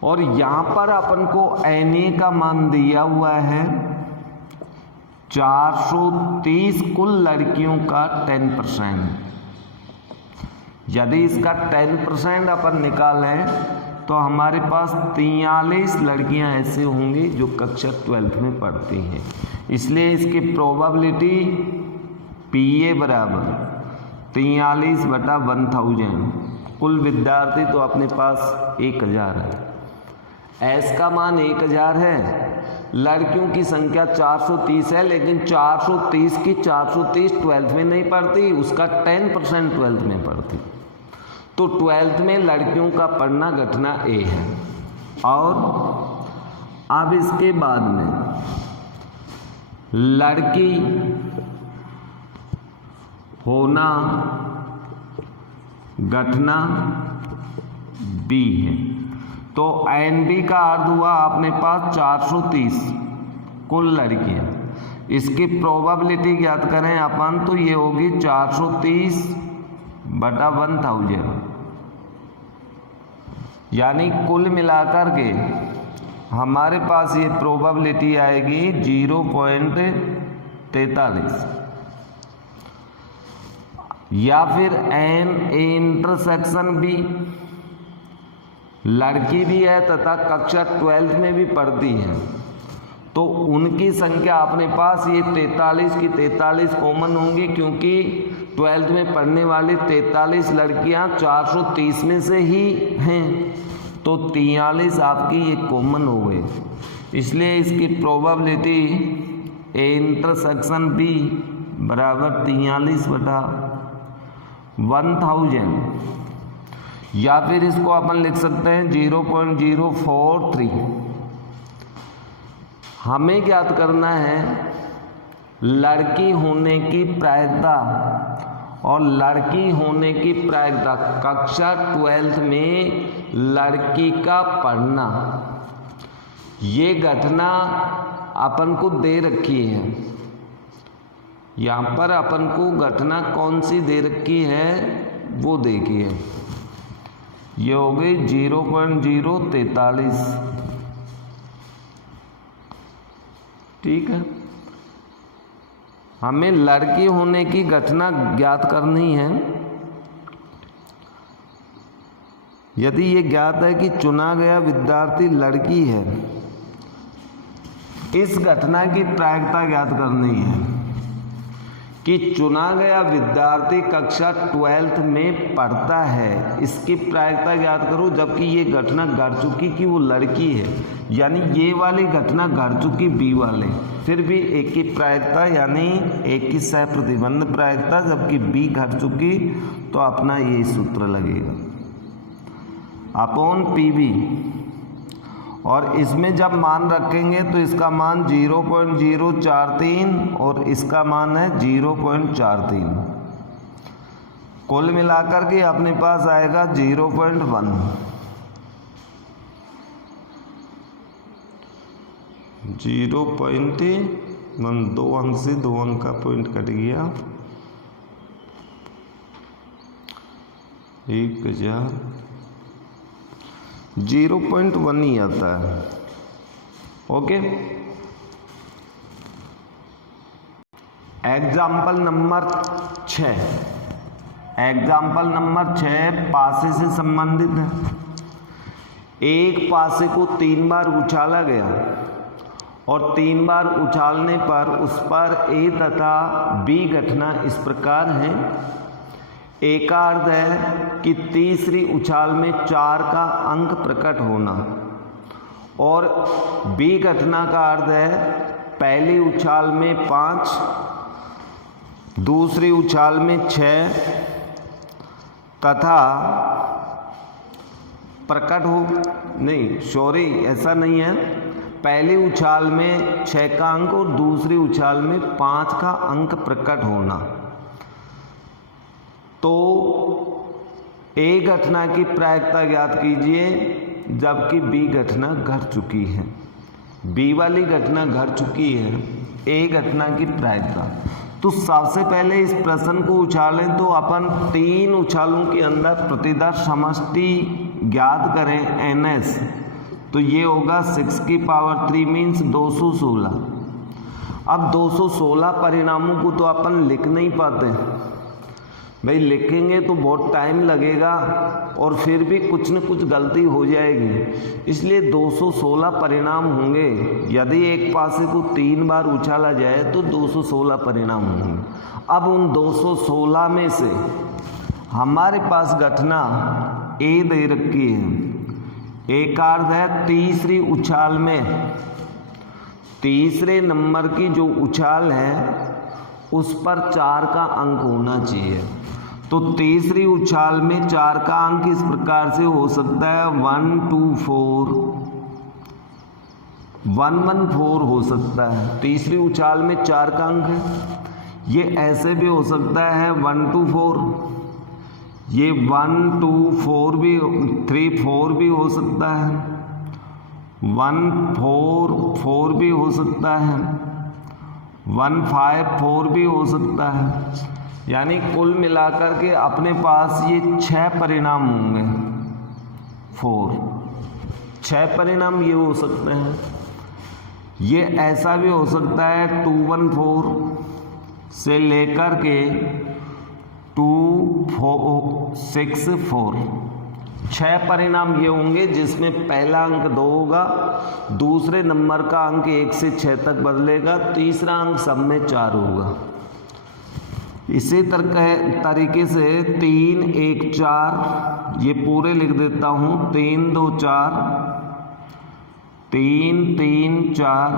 और यहां पर अपन को NA का मान दिया हुआ है 430 कुल लड़कियों का 10%। यदि इसका 10% अपन निकालें तो हमारे पास 43 लड़कियां ऐसे होंगी जो कक्षा 12 में पढ़ती हैं। इसलिए इसकी प्रोबेबिलिटी PA बराबर 43/1000। कुल विद्यार्थी तो अपने पास 1000 है। S का मान 1000 है, लड़कियों की संख्या 430 है, लेकिन 430 की 430 12th में नहीं पढ़ती, उसका 10% 12th में पढ़ती। तो 12th में लड़कियों का पढ़ना घटना A है। और अब इसके बाद में लड़की होना घटना B है। तो NB का अर्थ हुआ अपने पास 430 कुल लड़कियां। इसकी प्रोबेबिलिटी ज्ञात करें अपन तो ये होगी 430/1000, यानी कुल मिलाकर के हमारे पास ये प्रोबेबिलिटी आएगी 0.43। या फिर NA इंटरसेक्शन B, लड़की भी है तथा कक्षा 12 में भी पढ़ती है, तो उनकी संख्या अपने पास ये 43 की 43 कॉमन होंगी, क्योंकि 12th में पढ़ने वाली 43 लड़कियां 430 में से ही हैं, तो 43 आपकी ये कॉमन हो गई। इसलिए इसकी प्रोबेबिलिटी A इंटरसेक्शन B बराबर 43/1000। या फिर इसको अपन लिख सकते हैं 0.043। हमें ज्ञात करना है लड़की होने की प्रायिकता, और लड़की होने की प्रायिकता, कक्षा 12th में लड़की का पढ़ना, ये घटना अपन को दे रखी है। यहाँ पर अपन को घटना कौन सी दे रखी है वो देखिए, ये हो गई 0.043। ठीक है, हमें लड़की होने की घटना ज्ञात करनी है। यदि ये ज्ञात है कि चुना गया विद्यार्थी लड़की है, इस घटना की प्रायिकता ज्ञात करनी है कि चुना गया विद्यार्थी कक्षा 12th में पढ़ता है, इसकी प्रायिकता ज्ञात करो, जबकि ये घटना घट चुकी कि वो लड़की है, यानी ये वाली घटना घट चुकी बी वाले, फिर भी एक की प्रायिकता यानी एक की सह प्रतिबंध प्रायिकता, जबकि बी घट चुकी तो अपना ये सूत्र लगेगा अपॉन पीबी। और इसमें जब मान रखेंगे तो इसका मान 0.043 और इसका मान है 0.43, कुल मिलाकर के अपने पास आएगा 0.1। 0.1, 2 अंक से 2 अंक का पॉइंट कट गया, 0.1 ही आता है। Okay, example number 6, example number 6 पासे से संबंधित है। एक पासे को 3 बार उछाला गया और 3 बार उछालने पर उस पर ए तथा बी घटना इस प्रकार है। ए का अर्थ है कि तीसरी उछाल में 4 का अंक प्रकट होना, और बी घटना का अर्थ है पहली उछाल में 5, दूसरी उछाल में 6 तथा प्रकट हो, नहीं सॉरी ऐसा नहीं है, पहली उछाल में 6 का अंक और दूसरी उछाल में 5 का अंक प्रकट होना। तो ए घटना की प्रायिकता ज्ञात कीजिए, जबकि बी घटना घट चुकी है, बी वाली घटना घट चुकी है, ए घटना की प्रायिकता। तो सबसे पहले इस प्रश्न को उछालें तो अपन 3 उछालों के अंदर प्रतिदर्श समष्टि ज्ञात करें NS, तो ये होगा 6 की पावर 3 मीन्स 216। अब 216 परिणामों को तो अपन लिख नहीं पाते भाई, लिखेंगे तो बहुत टाइम लगेगा और फिर भी कुछ न कुछ गलती हो जाएगी, इसलिए 216 परिणाम होंगे। यदि एक पासे को 3 बार उछाला जाए तो 216 परिणाम होंगे। अब उन 216 में से हमारे पास घटना ए दे रखी है, एक अर्थ है तीसरी उछाल में, तीसरे नंबर की जो उछाल है उस पर 4 का अंक होना चाहिए। तो तीसरी उछाल में 4 का अंक इस प्रकार से हो सकता है 124, 114 हो सकता है, तीसरी उछाल में 4 का अंक है। ये ऐसे भी हो सकता है 124, ये 124 भी 34 भी हो सकता है, 144 भी हो सकता है, 154 भी हो सकता है। यानी कुल मिलाकर के अपने पास ये 6 परिणाम होंगे, 6 परिणाम ये हो सकते हैं। ये ऐसा भी हो सकता है 214 से लेकर के 264, 6 परिणाम ये होंगे जिसमें पहला अंक 2 होगा, दूसरे नंबर का अंक 1 से 6 तक बदलेगा, तीसरा अंक सब में 4 होगा। इसी तरीके से 3 1 4, ये पूरे लिख देता हूँ, 3 2 4, 3 3 4,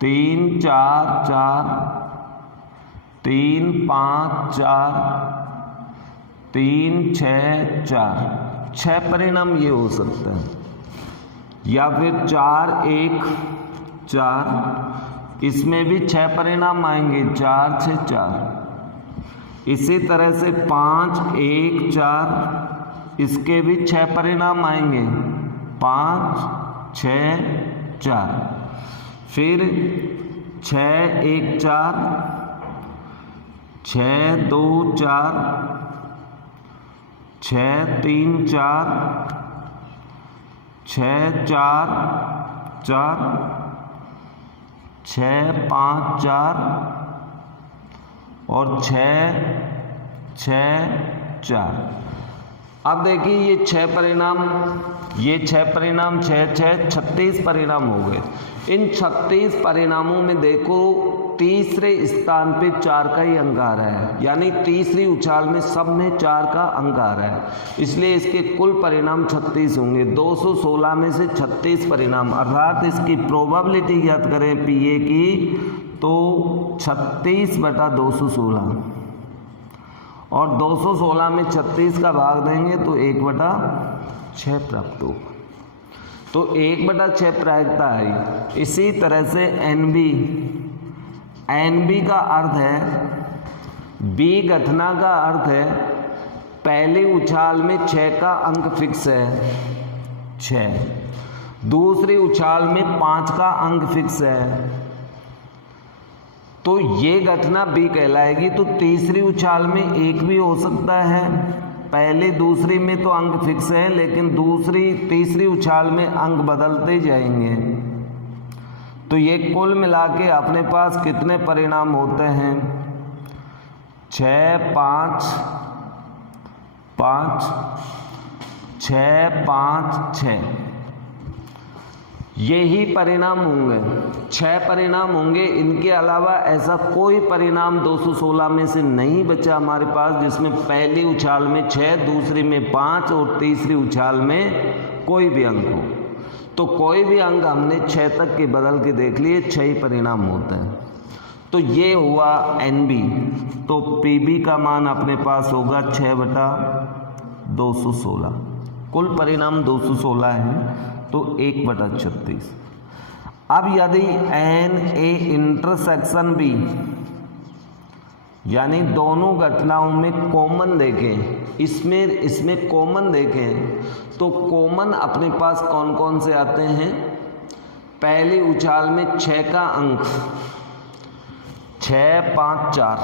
3 4 4, 3 5 4, 3 6 4, 6 परिणाम ये हो सकता है। या फिर 4 1 4, इसमें भी 6 परिणाम आएंगे, 4 6 4। इसी तरह से 5, 1, 4 इसके भी 6 परिणाम आएंगे, 5, 6, 4। फिर 6, 1, 4, 6, 2, 4, 6, 3, 4, 6, 4, 4, 6, 5, 4 और 6, 6, 4। अब देखिए ये 6 परिणाम, ये 6 परिणाम, 6, 6, 36 परिणाम हो गए। इन 36 परिणामों में देखो तीसरे स्थान पे 4 का ही अंक आ रहा है, यानी तीसरी उछाल में सब में 4 का अंक आ रहा है, इसलिए इसके कुल परिणाम 36 होंगे। 216 में से 36 परिणाम, अर्थात इसकी प्रोबेबिलिटी ज्ञात करें PA की, तो 36/216 और 216 में 36 का भाग देंगे तो 1/6 प्राप्त होगा। तो 1/6 प्रायिकता आई। इसी तरह से NB का अर्थ है, B घटना का अर्थ है पहली उछाल में 6 का अंक फिक्स है 6, दूसरी उछाल में 5 का अंक फिक्स है, तो ये घटना B कहलाएगी। तो तीसरी उछाल में 1 भी हो सकता है, पहले दूसरी में तो अंक फिक्स है, लेकिन तीसरी उछाल में अंक बदलते जाएंगे। तो ये कुल मिला के अपने पास कितने परिणाम होते हैं? 6, 5, 5, 6, 5, 6, यही परिणाम होंगे। 6 परिणाम होंगे, इनके अलावा ऐसा कोई परिणाम 216 में से नहीं बचा हमारे पास जिसमें पहली उछाल में 6, दूसरी में 5 और तीसरी उछाल में कोई भी अंक हो। तो कोई भी अंक हमने 6 तक के बदल के देख लिए, 6 ही परिणाम होते हैं। तो ये हुआ NB। तो PB का मान अपने पास होगा 6/216। कुल परिणाम 216 है, तो 1/36। अब यदि NA इंटरसेक्शन B, यानी दोनों घटनाओं में कॉमन देखें, इसमें कॉमन देखें, तो कॉमन अपने पास कौन कौन से आते हैं? पहली उछाल में 6 का अंक 6, 5, 4,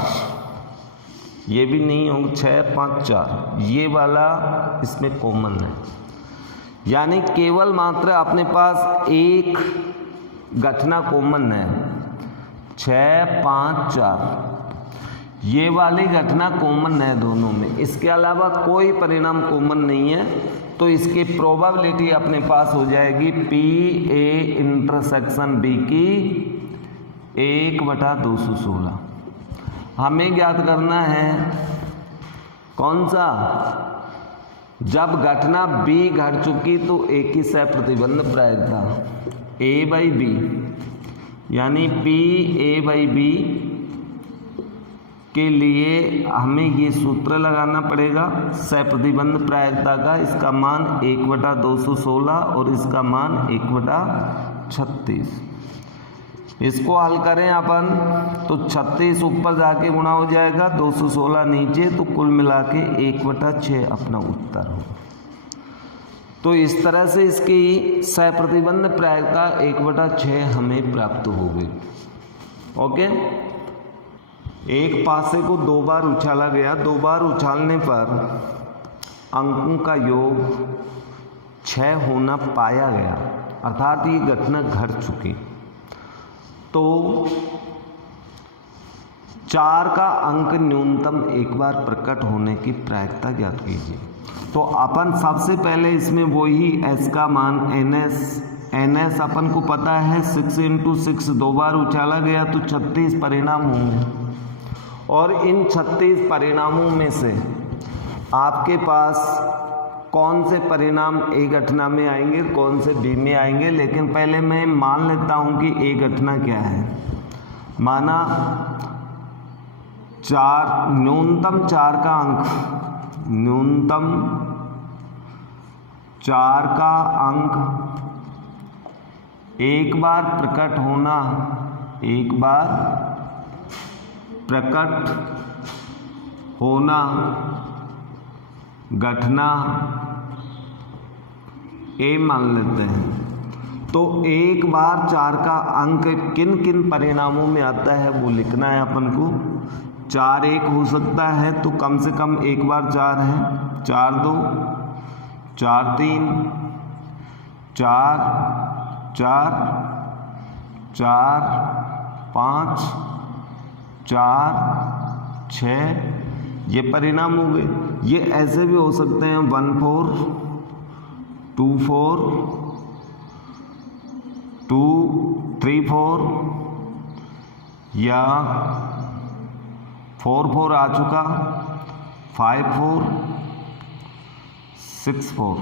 ये भी नहीं होगा 6, 5, 4, ये वाला इसमें कॉमन है, यानी केवल मात्र अपने पास एक घटना कॉमन है 6, 5, 4, ये वाली घटना कॉमन है दोनों में, इसके अलावा कोई परिणाम कॉमन नहीं है। तो इसकी प्रोबेबिलिटी अपने पास हो जाएगी PA इंटरसेक्शन B की 1/216। हमें ज्ञात करना है कौन सा? जब घटना B घट चुकी तो एक ही सह प्रतिबंध प्रायिकता A/B, यानी PA/B के लिए हमें ये सूत्र लगाना पड़ेगा सह प्रतिबंध प्रायिकता का। इसका मान 1/216 और इसका मान 1/36। इसको हल करें अपन तो 36 ऊपर जाके गुणा हो जाएगा, 216 नीचे, तो कुल मिला के 1/6 अपना उत्तर हो। तो इस तरह से इसकी सह प्रतिबंध प्रायिकता 1/6 हमें प्राप्त हो गई। ओके, एक पासे को 2 बार उछाला गया, 2 बार उछालने पर अंकों का योग 6 होना पाया गया, अर्थात ये घटना घट चुकी। तो 4 का अंक न्यूनतम एक बार प्रकट होने की प्रायिकता ज्ञात कीजिए। तो अपन सबसे पहले इसमें वही S का मान NS अपन को पता है 6 × 6, 2 बार उछाला गया तो 36 परिणाम होंगे, और इन 36 परिणामों में से आपके पास कौन से परिणाम A घटना में आएंगे, कौन से B में आएंगे। लेकिन पहले मैं मान लेता हूं कि A घटना क्या है। माना 4, न्यूनतम 4 का अंक, न्यूनतम 4 का अंक एक बार प्रकट होना, एक बार प्रकट होना, घटना ए मान लेते हैं। तो एक बार 4 का अंक किन किन परिणामों में आता है वो लिखना है अपन को। 4 1 हो सकता है तो कम से कम एक बार 4 है, 4 2 4 3 4 4 4 5 4 6, ये परिणाम हो गए। ये ऐसे भी हो सकते हैं 1 4 2 4 2 3 4 या 4 4 आ चुका, 5 4 6 4।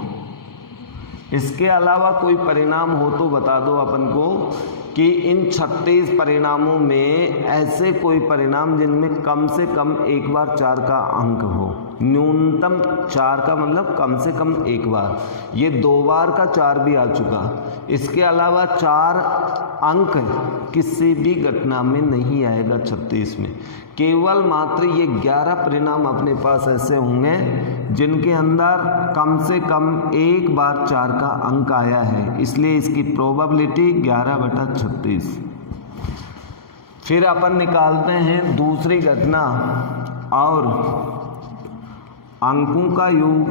इसके अलावा कोई परिणाम हो तो बता दो अपन को कि इन 36 परिणामों में ऐसे कोई परिणाम जिनमें कम से कम एक बार 4 का अंक हो। न्यूनतम 4 का मतलब कम से कम एक बार। ये 2 बार का 4 भी आ चुका। इसके अलावा 4 अंक किसी भी घटना में नहीं आएगा 36 में। केवल मात्र ये 11 परिणाम अपने पास ऐसे होंगे जिनके अंदर कम से कम एक बार 4 का अंक आया है, इसलिए इसकी प्रोबेबिलिटी 11/36। फिर अपन निकालते हैं दूसरी घटना और अंकों का योग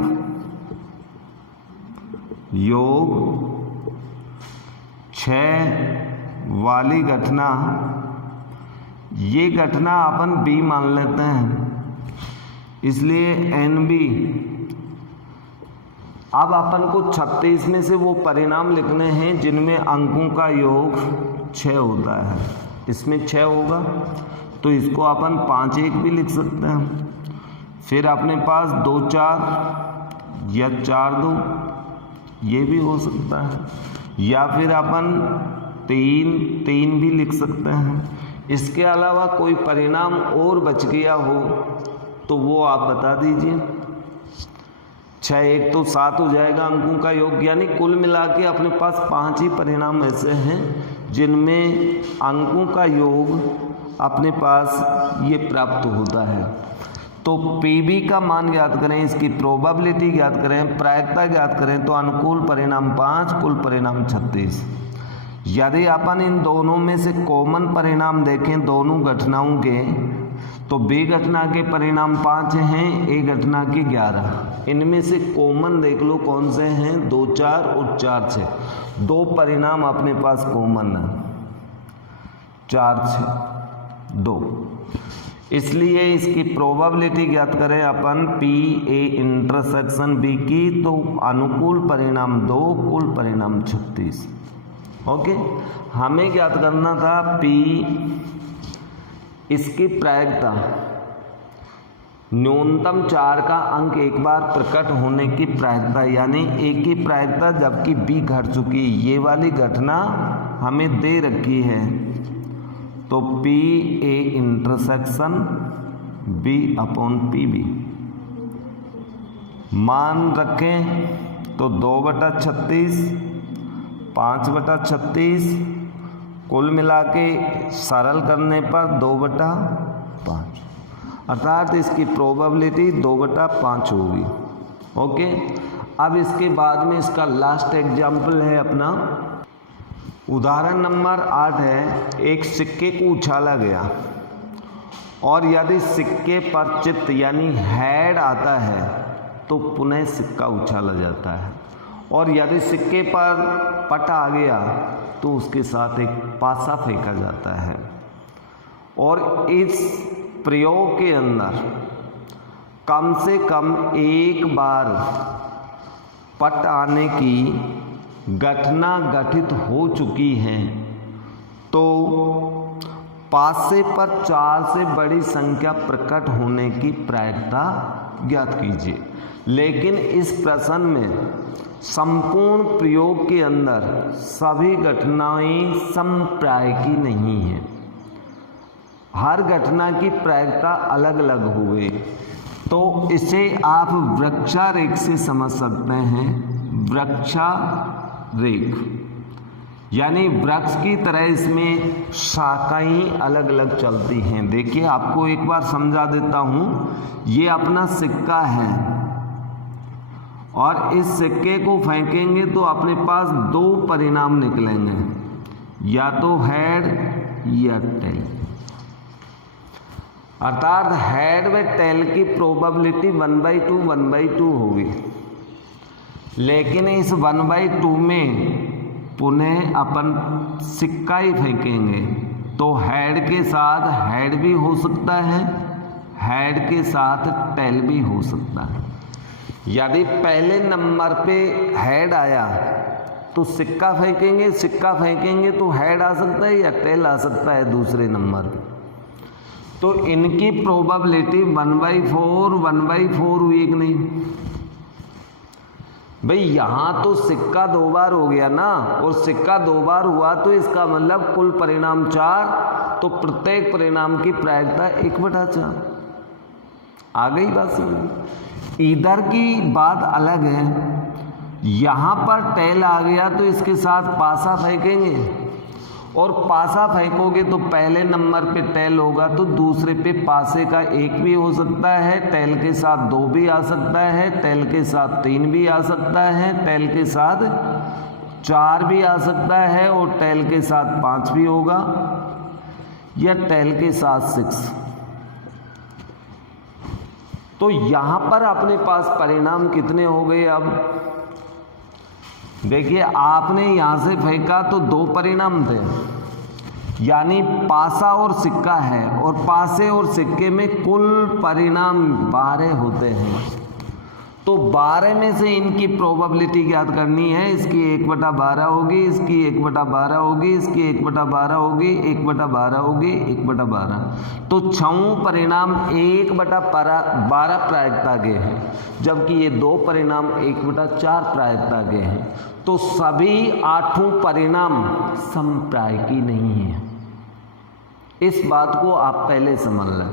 6 वाली घटना। ये घटना अपन बी मान लेते हैं, इसलिए NB। अब अपन को 36 में से वो परिणाम लिखने हैं जिनमें अंकों का योग 6 होता है। इसमें 6 होगा तो इसको अपन 5 1 भी लिख सकते हैं। फिर अपने पास 2 4 या 4 2, ये भी हो सकता है, या फिर अपन 3 3 भी लिख सकते हैं। इसके अलावा कोई परिणाम और बच गया हो तो वो आप बता दीजिए। 6 1 तो 7 हो जाएगा अंकों का योग, यानी कुल मिला के अपने पास 5 ही परिणाम ऐसे हैं जिनमें अंकों का योग अपने पास ये प्राप्त होता है। तो PB का मान ज्ञात करें, इसकी प्रोबेबिलिटी ज्ञात करें, प्रायिकता ज्ञात करें, तो अनुकूल परिणाम 5, कुल परिणाम 36। यदि अपन इन दोनों में से कॉमन परिणाम देखें दोनों घटनाओं के, तो B घटना के परिणाम 5 हैं, A घटना के 11। इनमें से कॉमन देख लो कौन से हैं, 2 4 और 4 6। 2 परिणाम अपने पास कॉमन है, 4 6 2, इसलिए इसकी प्रोबेबिलिटी ज्ञात करें अपन PA इंटरसेक्शन B की, तो अनुकूल परिणाम 2, कुल परिणाम 36। ओके, हमें ज्ञात करना था P, इसकी प्रायिकता, न्यूनतम 4 का अंक एक बार प्रकट होने की प्रायिकता, यानी A की प्रायिकता जबकि B घट चुकी। ये वाली घटना हमें दे रखी है, तो PA इंटरसेक्शन B/PB मान रखें तो 2/36 5/36, कुल मिला के सरल करने पर 2/5, अर्थात इसकी प्रोबेबिलिटी 2/5 होगी। ओके, अब इसके बाद में इसका लास्ट एग्जाम्पल है अपना उदाहरण नंबर 8 है। एक सिक्के को उछाला गया और यदि सिक्के पर चित्त यानी हेड आता है तो पुनः सिक्का उछाला जाता है, और यदि सिक्के पर पट आ गया तो उसके साथ एक पासा फेंका जाता है। और इस प्रयोग के अंदर कम से कम एक बार पट आने की घटना घटित हो चुकी है, तो पासे पर 4 से बड़ी संख्या प्रकट होने की प्रायिकता ज्ञात कीजिए। लेकिन इस प्रश्न में संपूर्ण प्रयोग के अंदर सभी घटनाएं समप्रायिकी नहीं है, हर घटना की प्रायिकता अलग अलग हुए। तो इसे आप वृक्षारेख से समझ सकते हैं। वृक्षारेख यानी वृक्ष की तरह इसमें शाखाएं अलग अलग चलती हैं। देखिए आपको एक बार समझा देता हूँ। ये अपना सिक्का है और इस सिक्के को फेंकेंगे तो अपने पास दो परिणाम निकलेंगे, या तो हेड या टेल। अर्थात हेड व टेल की प्रोबेबिलिटी 1/2 होगी, लेकिन इस 1/2 में पुनः अपन सिक्का ही फेंकेंगे तो हेड के साथ हेड भी हो सकता है, हेड के साथ टेल भी हो सकता है। यदि पहले नंबर पे हेड आया तो सिक्का फेंकेंगे, सिक्का फेंकेंगे तो हेड आ सकता है या टेल आ सकता है दूसरे नंबर पे। तो इनकी प्रोबेबिलिटी 1/4 हुई कि नहीं भाई। यहां तो सिक्का 2 बार हो गया ना, और सिक्का 2 बार हुआ तो इसका मतलब कुल परिणाम 4, तो प्रत्येक परिणाम की प्रायिकता 1/4 आ गई बात समझ। इधर की बात अलग है, यहां पर टेल आ गया तो इसके साथ पासा फेंकेंगे, और पासा फेंकोगे तो पहले नंबर पे टेल होगा तो दूसरे पे पासे का 1 भी हो सकता है, टेल के साथ 2 भी आ सकता है, टेल के साथ 3 भी आ सकता है, टेल के साथ 4 भी आ सकता है, और टेल के साथ 5 भी होगा, या टेल के साथ 6। तो यहां पर अपने पास परिणाम कितने हो गए। अब देखिए आपने यहां से फेंका तो 2 परिणाम थे, यानी पासा और सिक्का है, और पासे और सिक्के में कुल परिणाम 12 होते हैं। तो 12 में से इनकी प्रोबेबिलिटी ज्ञात करनी है। इसकी 1/12 होगी, इसकी 1/12 होगी, इसकी 1/12 होगी, 1/12 होगी, 1/12। तो 6 परिणाम 1/12 प्रायिकता के हैं, जबकि ये 2 परिणाम 1/4 प्रायिकता के हैं। तो सभी 8 परिणाम समप्रायिकी नहीं है। इस बात को आप पहले समझ लें।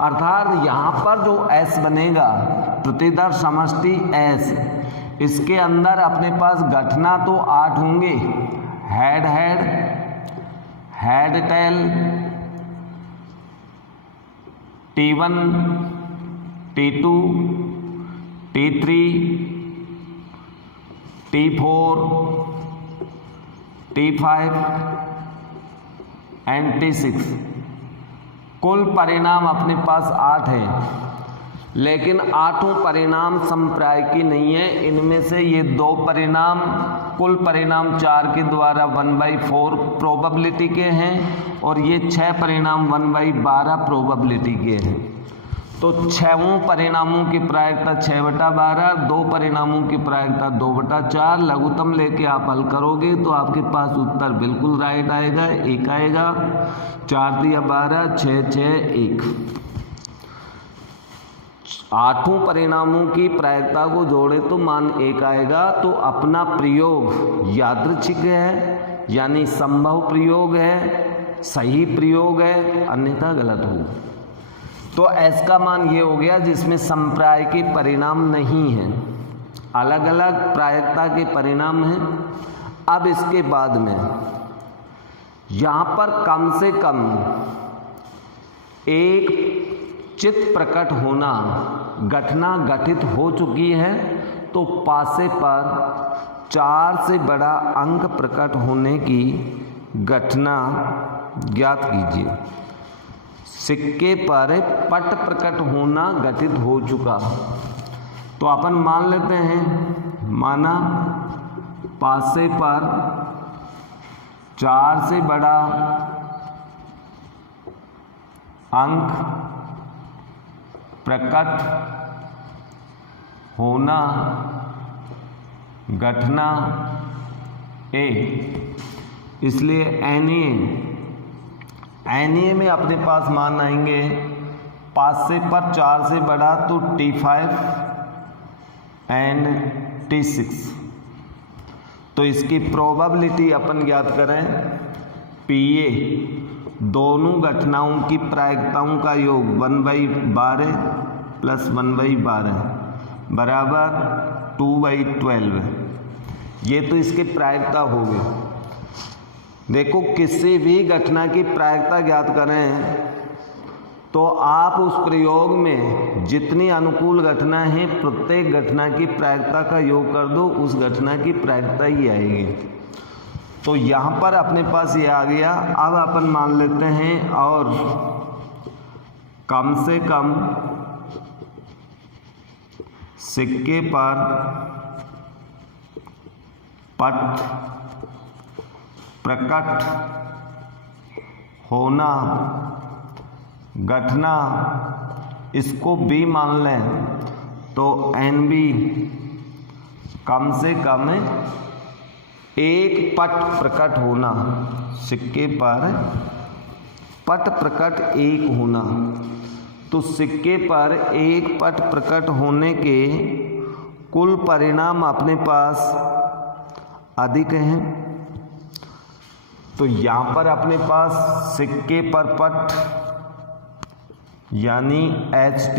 अर्थात यहाँ पर जो S बनेगा प्रतिदर्श समष्टि S, इसके अंदर अपने पास घटना तो 8 होंगे, head head, head tail, T1, T2, T3, T4, T5 and T6। कुल परिणाम अपने पास 8 हैं, लेकिन 8 परिणाम समप्रायिकी नहीं है। इनमें से ये 2 परिणाम कुल परिणाम 4 के द्वारा 1/4 प्रोबेबिलिटी के हैं, और ये 6 परिणाम 1/12 प्रोबेबिलिटी के हैं। तो 6 परिणामों की प्रायिकता 6/12, 2 परिणामों की प्रायिकता 2/4। लघुत्तम लेके आप हल करोगे तो आपके पास उत्तर बिल्कुल राइट आएगा, 1 आएगा। 4 × 12, 6 6 1। 8 परिणामों की प्रायिकता को जोड़े तो मान 1 आएगा। तो अपना प्रयोग यादृच्छिक है, यानी संभव प्रयोग है, सही प्रयोग है, अन्यथा गलत हो। तो S का मान ये हो गया जिसमें समप्रायिकी परिणाम नहीं है, अलग अलग प्रायिकता के परिणाम हैं। अब इसके बाद में यहाँ पर कम से कम एक चित्त प्रकट होना, घटना घटित हो चुकी है, तो पासे पर 4 से बड़ा अंक प्रकट होने की घटना ज्ञात कीजिए। सिक्के पर पट प्रकट होना घटित हो चुका, तो अपन मान लेते हैं, माना पासे पर 4 से बड़ा अंक प्रकट होना घटना ए। इसलिए NA में अपने पास मान आएंगे पासे पर 4 से बड़ा तो T5 एंड T6। तो इसकी प्रोबेबिलिटी अपन ज्ञात करें, PA दोनों घटनाओं की प्रायिकताओं का योग 1/12 + 1/12 बराबर 2/12। ये तो इसके प्रायिकता हो गए। देखो किसी भी घटना की प्रायिकता ज्ञात करें तो आप उस प्रयोग में जितनी अनुकूल घटना है प्रत्येक घटना की प्रायिकता का योग कर दो, उस घटना की प्रायिकता ही आएगी। तो यहाँ पर अपने पास ये आ गया। अब अपन मान लेते हैं और कम से कम सिक्के पर पट प्रकट होना घटना, इसको बी मान लें तो NB कम से कम एक पट प्रकट होना, सिक्के पर पट प्रकट एक होना। तो सिक्के पर एक पट प्रकट होने के कुल परिणाम अपने पास अधिक हैं। तो यहाँ पर अपने पास सिक्के पर पट यानी HT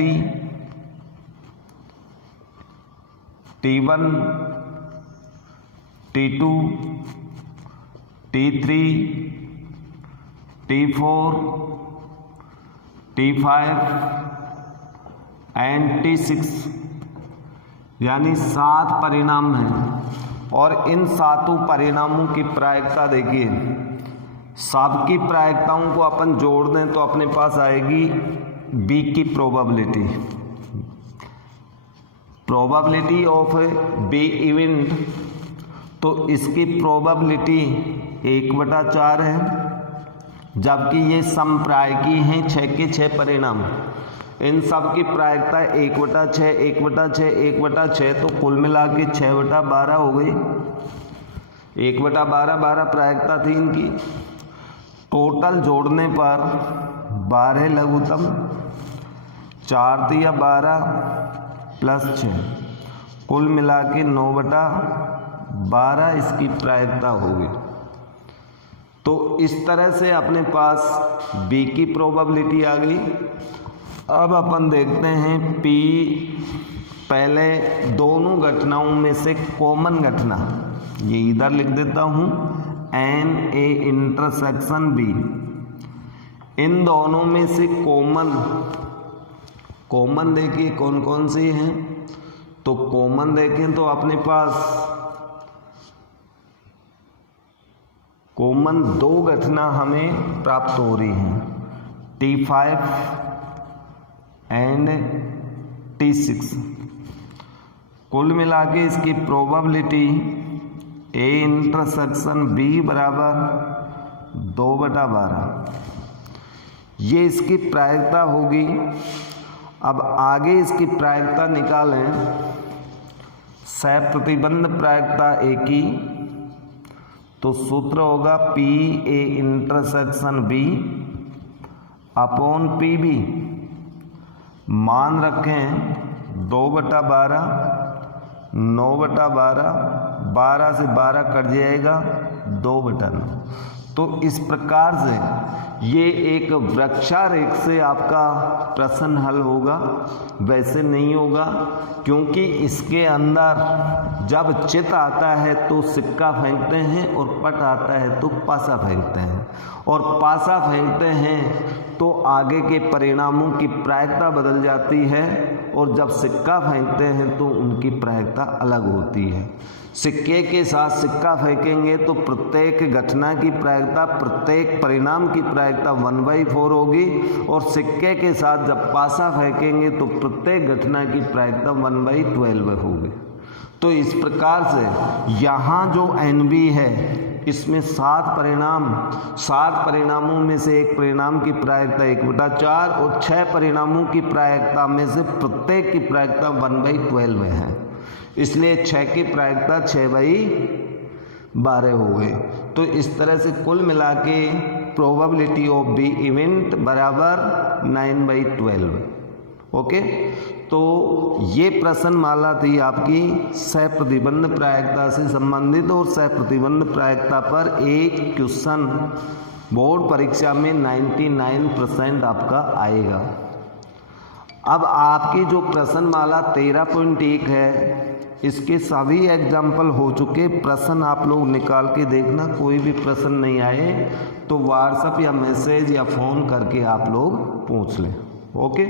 T1 T2 T3 T4 T5 and T6 यानी 7 परिणाम हैं। और इन 7 परिणामों की प्रायिकता देखिए, सबकी प्रायिकताओं को अपन जोड़ दें तो अपने पास आएगी बी की प्रोबेबिलिटी ऑफ बी इवेंट। तो इसकी प्रोबेबिलिटी 1/4 है, जबकि ये समप्रायिकी हैं 6 के 6 परिणाम। इन सब की प्रायिकता 1/6 1/6 1/6, तो कुल मिला के 6/12 हो गई। 1/12 12 प्रायिकता थी इनकी। टोटल जोड़ने पर 12 लघुत्तम, 4 तिया 12 प्लस 6, कुल मिला के 9/12 इसकी प्रायिकता होगी। तो इस तरह से अपने पास बी की प्रोबेबिलिटी आ गई। अब अपन देखते हैं पी, पहले दोनों घटनाओं में से कॉमन घटना, ये इधर लिख देता हूँ NA इंटरसेक्शन B। इन दोनों में से कॉमन देखिए कौन कौन सी हैं। तो कॉमन देखें तो अपने पास कॉमन 2 घटना हमें प्राप्त हो रही हैं, T5 एंड T6। कुल मिला के इसकी प्रोबेबिलिटी A इंटरसेक्शन B बराबर 2/12, ये इसकी प्रायिकता होगी। अब आगे इसकी प्रायिकता निकालें, सहप्रतिबंध प्रायिकता A की, तो सूत्र होगा PA intersection B upon PB। मान रखें 2/12, 9/12, 12 से 12 कट जाएगा 2/9। तो इस प्रकार से ये एक वृक्षारेख से आपका प्रश्न हल होगा। वैसे नहीं होगा, क्योंकि इसके अंदर जब चित आता है तो सिक्का फेंकते हैं और पट आता है तो पासा फेंकते हैं, और पासा फेंकते हैं तो आगे के परिणामों की प्रायिकता बदल जाती है, और जब सिक्का फेंकते हैं तो उनकी प्रायिकता अलग होती है। सिक्के के साथ सिक्का फेंकेंगे तो प्रत्येक घटना की प्रायिकता, प्रत्येक परिणाम की प्रायिकता 1/4 होगी, और सिक्के के साथ जब पासा फेंकेंगे तो प्रत्येक घटना की प्रायिकता 1/12 होगी। तो इस प्रकार से यहाँ जो NB है इसमें 7 परिणामों में से एक परिणाम की प्रायिकता 1/4 और 6 परिणामों की प्रायिकता में से प्रत्येक की प्रायिकता 1/12 है। इसलिए 6 की प्रायिकता 6/12 हो गई। तो इस तरह से कुल मिला के प्रोबेबिलिटी ऑफ बी इवेंट बराबर 9/12। ओके, तो ये प्रश्नमाला थी आपकी सहप्रतिबंध प्रायिकता से संबंधित, और सहप्रतिबंध प्रायिकता पर एक क्वेश्चन बोर्ड परीक्षा में 99% आपका आएगा। अब आपकी जो प्रश्नमाला 13.1 है इसके सभी एग्जाम्पल हो चुके। प्रश्न आप लोग निकाल के देखना, कोई भी प्रश्न नहीं आए तो व्हाट्सएप या मैसेज या फ़ोन करके आप लोग पूछ लें। ओके।